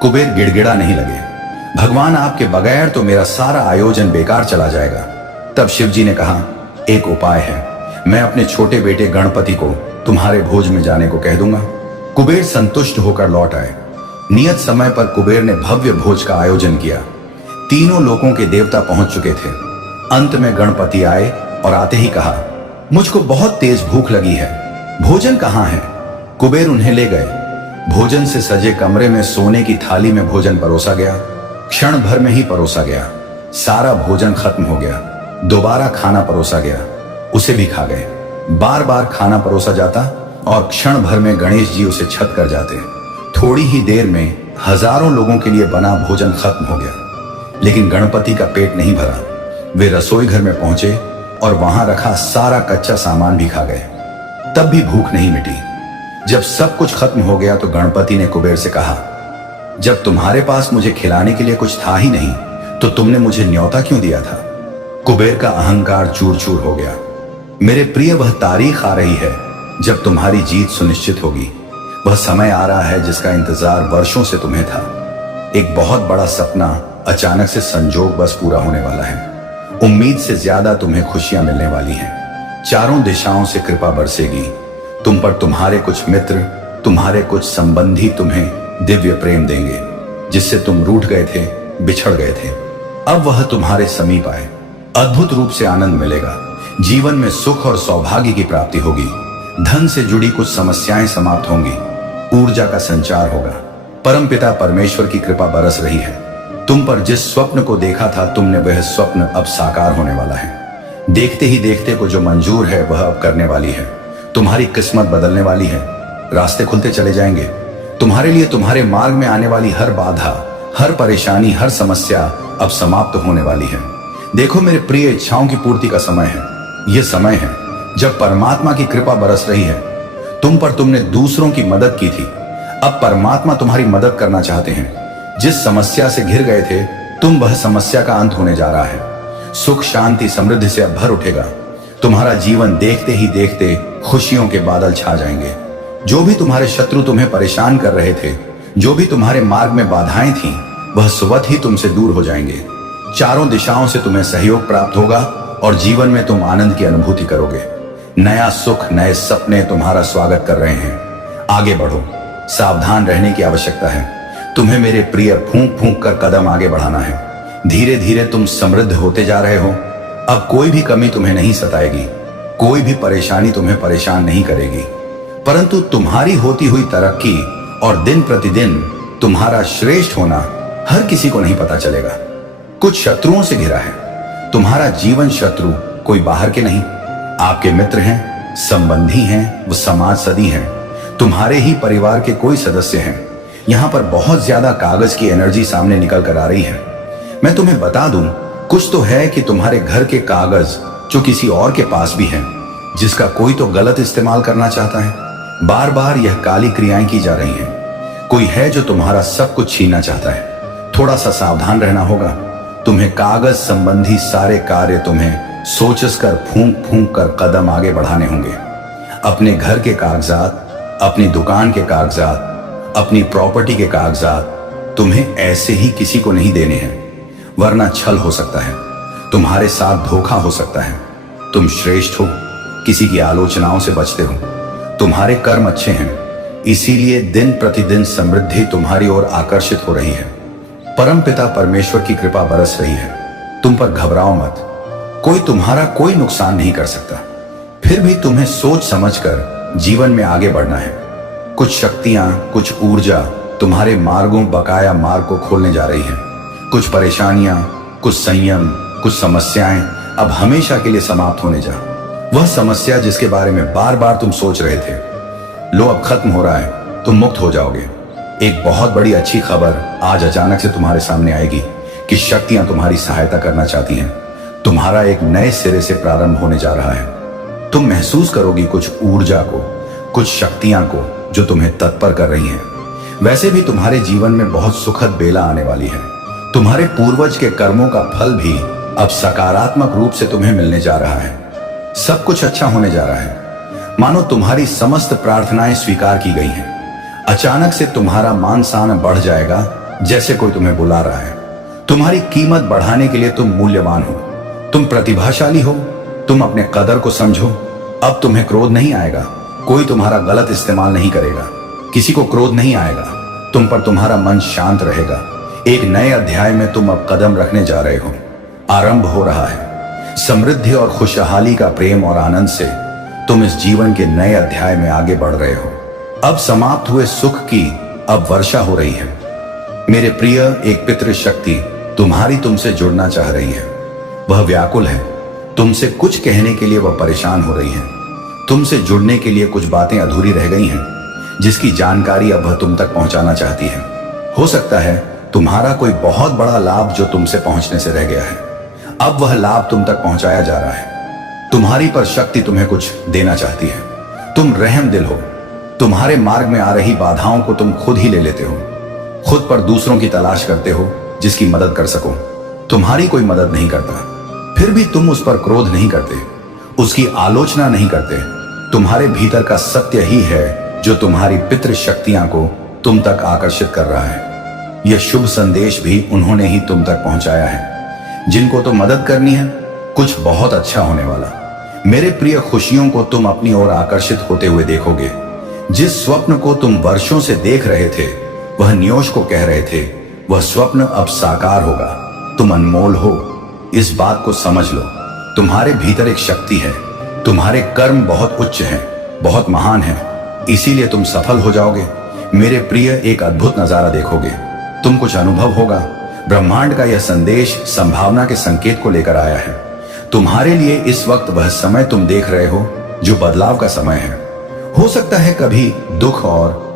कुबेर गिड़गिड़ा नहीं लगे। भगवान, आपके बगैर तो मेरा सारा आयोजन बेकार चला जाएगा। तब शिव जी ने कहा, एक उपाय है। मैं अपने छोटे बेटे गणपति को तुम्हारे भोज में जाने को कह दूंगा। कुबेर संतुष्ट होकर लौट आए। नियत समय पर कुबेर ने भव्य भोज का आयोजन किया। तीनों लोकों के देवता पहुंच चुके थे। अंत में गणपति आए और आते ही कहा, मुझको बहुत तेज भूख लगी है, भोजन कहाँ है? कुबेर उन्हें ले गए। भोजन से सजे कमरे में सोने की थाली में भोजन परोसा गया। क्षण भर में ही परोसा गया। सारा भोजन खत्म हो गया। दोबारा खाना परोसा गया, उसे भी खा गए। बार बार खाना परोसा जाता और क्षण भर में गणेश जी उसे छत कर जाते। थोड़ी ही देर में हजारों लोगों के लिए बना भोजन खत्म हो गया, लेकिन गणपति का पेट नहीं भरा। वे रसोई घर में पहुंचे और वहां रखा सारा कच्चा सामान भी खा गए। तब भी भूख नहीं मिटी। जब सब कुछ खत्म हो गया तो गणपति ने कुबेर से कहा, जब तुम्हारे पास मुझे खिलाने के लिए कुछ था ही नहीं तो तुमने मुझे न्योता क्यों दिया था? कुबेर का अहंकार चूर चूर हो गया। मेरे प्रिय, वह तारीख आ रही है जब तुम्हारी जीत सुनिश्चित होगी। वह समय आ रहा है जिसका इंतजार वर्षों से तुम्हें था। एक बहुत बड़ा सपना अचानक से संजोग बस पूरा होने वाला है। उम्मीद से ज्यादा तुम्हें खुशियां मिलने वाली हैं। चारों दिशाओं से कृपा बरसेगी तुम पर। तुम्हारे कुछ मित्र, तुम्हारे कुछ संबंधी तुम्हें दिव्य प्रेम देंगे। जिससे तुम रूठ गए थे, बिछड़ गए थे, अब वह तुम्हारे समीप आए। अद्भुत रूप से आनंद मिलेगा। जीवन में सुख और सौभाग्य की प्राप्ति होगी। धन से जुड़ी कुछ समस्याएं समाप्त होंगी। ऊर्जा का संचार होगा। परमपिता परमेश्वर की कृपा बरस रही है। तुम पर जिस स्वप्न को देखा था तुमने, वह स्वप्न अब साकार होने वाला है। देखते ही देखते को जो मंजूर है वह अब करने वाली है। तुम्हारी किस्मत बदलने वाली है। रास्ते खुलते चले जाएंगे। तुम्हारे लिए तुम्हारे मार्ग में आने वाली हर बाधा, हर परेशानी, हर समस्या अब समाप्त होने वाली है। देखो मेरे प्रिय, इच्छाओं की पूर्ति का समय है। यह समय है जब परमात्मा की कृपा बरस रही है। तुम पर तुमने दूसरों की मदद की थी, अब परमात्मा तुम्हारी मदद करना चाहते हैं। जिस समस्या से घिर गए थे तुम, वह समस्या का अंत होने जा रहा है। सुख, शांति, समृद्धि से अब भर उठेगा। तुम्हारा जीवन देखते ही देखते खुशियों के बादल छा जाएंगे। जो भी तुम्हारे शत्रु तुम्हें परेशान कर रहे थे, जो भी तुम्हारे मार्ग में बाधाएं थीं, वह स्वतः ही तुमसे दूर हो जाएंगे। चारों दिशाओं से तुम्हें सहयोग प्राप्त होगा और जीवन में तुम आनंद की अनुभूति करोगे। नया सुख, नए सपने तुम्हारा स्वागत कर रहे हैं। आगे बढ़ो, सावधान रहने की आवश्यकता है। तुम्हें मेरे प्रिय फूंक फूंक कर कदम आगे बढ़ाना है। धीरे धीरे तुम समृद्ध होते जा रहे हो। अब कोई भी कमी तुम्हें नहीं सताएगी, कोई भी परेशानी तुम्हें परेशान नहीं करेगी। परंतु तुम्हारी होती हुई तरक्की और दिन प्रतिदिन तुम्हारा श्रेष्ठ होना हर किसी को नहीं पता चलेगा। कुछ शत्रुओं से घिरा है। तुम्हारा जीवन शत्रु कोई बाहर के नहीं, आपके मित्र हैं, संबंधी हैं, वो समाज सदी हैं, तुम्हारे ही परिवार के कोई सदस्य हैं। यहां पर बहुत ज्यादा कागज की एनर्जी सामने निकल कर आ रही है। मैं तुम्हें बता दूं, कुछ तो है कि तुम्हारे घर के कागज जो किसी और के पास भी है, जिसका कोई तो गलत इस्तेमाल करना चाहता है। बार बार यह काली क्रियाएं की जा रही हैं। कोई है जो तुम्हारा सब कुछ छीनना चाहता है। थोड़ा सा सावधान रहना होगा। तुम्हें कागज संबंधी सारे कार्य तुम्हें सोचस कर फूंक फूंक कर कदम आगे बढ़ाने होंगे। अपने घर के कागजात, अपनी दुकान के कागजात, अपनी प्रॉपर्टी के कागजात तुम्हें ऐसे ही किसी को नहीं देने हैं, वरना छल हो सकता है, तुम्हारे साथ धोखा हो सकता है। तुम श्रेष्ठ हो, किसी की आलोचनाओं से बचते हो, तुम्हारे कर्म अच्छे हैं, इसीलिए दिन प्रतिदिन समृद्धि तुम्हारी ओर आकर्षित हो रही है। परमपिता परमेश्वर की कृपा बरस रही है। तुम पर घबराओ मत, कोई तुम्हारा कोई नुकसान नहीं कर सकता। फिर भी तुम्हें सोच समझकर जीवन में आगे बढ़ना है। कुछ शक्तियां, कुछ ऊर्जा तुम्हारे मार्गों, बकाया मार्ग को खोलने जा रही हैं। कुछ परेशानियां, कुछ संयम, कुछ समस्याएं अब हमेशा के लिए समाप्त होने जा। वह समस्या जिसके बारे में बार बार तुम सोच रहे थे, लो अब खत्म हो रहा है, तुम मुक्त हो जाओगे। एक बहुत बड़ी अच्छी खबर आज अचानक से तुम्हारे सामने आएगी कि शक्तियां तुम्हारी सहायता करना चाहती हैं। तुम्हारा एक नए सिरे से प्रारंभ होने जा रहा है। तुम महसूस करोगी कुछ ऊर्जा को, कुछ शक्तियां को जो तुम्हें तत्पर कर रही हैं। वैसे भी तुम्हारे जीवन में बहुत सुखद बेला आने वाली है। तुम्हारे पूर्वज के कर्मों का फल भी अब सकारात्मक रूप से तुम्हें मिलने जा रहा है। सब कुछ अच्छा होने जा रहा है, मानो तुम्हारी समस्त प्रार्थनाएं स्वीकार की गई हैं। अचानक से तुम्हारा मान सम्मान बढ़ जाएगा, जैसे कोई तुम्हें बुला रहा है। तुम्हारी कीमत बढ़ाने के लिए तुम मूल्यवान हो, तुम प्रतिभाशाली हो, तुम अपने कदर को समझो। अब तुम्हें क्रोध नहीं आएगा, कोई तुम्हारा गलत इस्तेमाल नहीं करेगा, किसी को क्रोध नहीं आएगा, तुम पर तुम्हारा मन शांत रहेगा। एक नए अध्याय में तुम अब कदम रखने जा रहे हो। आरंभ हो रहा है। समृद्धि और खुशहाली का प्रेम और आनंद से तुम इस जीवन के नए अध्याय में आगे बढ़ रहे हो। अब समाप्त हुए सुख की अब वर्षा हो रही है। मेरे प्रिय, एक पितृ शक्ति तुम्हारी तुमसे जुड़ना चाह रही है। वह व्याकुल है, तुमसे कुछ कहने के लिए वह परेशान हो रही है। तुमसे जुड़ने के लिए कुछ बातें अधूरी रह गई हैं, जिसकी जानकारी अब वह तुम तक पहुंचाना चाहती है। हो सकता है तुम्हारा कोई बहुत बड़ा लाभ जो तुमसे पहुंचने से रह गया है, अब वह लाभ तुम तक पहुंचाया जा रहा है। तुम्हारी पर शक्ति तुम्हें कुछ देना चाहती है। तुम रहम दिल हो। तुम्हारे मार्ग में आ रही बाधाओं को तुम खुद ही ले लेते हो। खुद पर दूसरों की तलाश करते हो जिसकी मदद कर सको। तुम्हारी कोई मदद नहीं करता, फिर भी तुम उस पर क्रोध नहीं करते, उसकी आलोचना नहीं करते। तुम्हारे भीतर का सत्य ही है जो तुम्हारी पितृ शक्तियां को तुम तक आकर्षित कर रहा है। यह शुभ संदेश भी उन्होंने ही तुम तक पहुंचाया है। जिनको तो मदद करनी है, कुछ बहुत अच्छा होने वाला। मेरे प्रिय, खुशियों को तुम अपनी ओर आकर्षित होते हुए देखोगे। जिस स्वप्न को तुम वर्षों से देख रहे थे, वह न्योश को कह रहे थे, वह स्वप्न अब साकार होगा। तुम अनमोल हो, इस बात को समझ लो। तुम्हारे भीतर एक शक्ति है। तुम्हारे कर्म बहुत उच्च हैं, बहुत महान हैं, इसीलिए तुम सफल हो जाओगे। मेरे प्रिय, एक अद्भुत नजारा देखोगे, तुम कुछ अनुभव होगा। ब्रह्मांड का यह संदेश संभावना के संकेत को लेकर आया है। तुम्हारे लिए इस वक्त वह समय तुम देख रहे हो जो बदलाव का समय है। हो सकता है कभी दुख और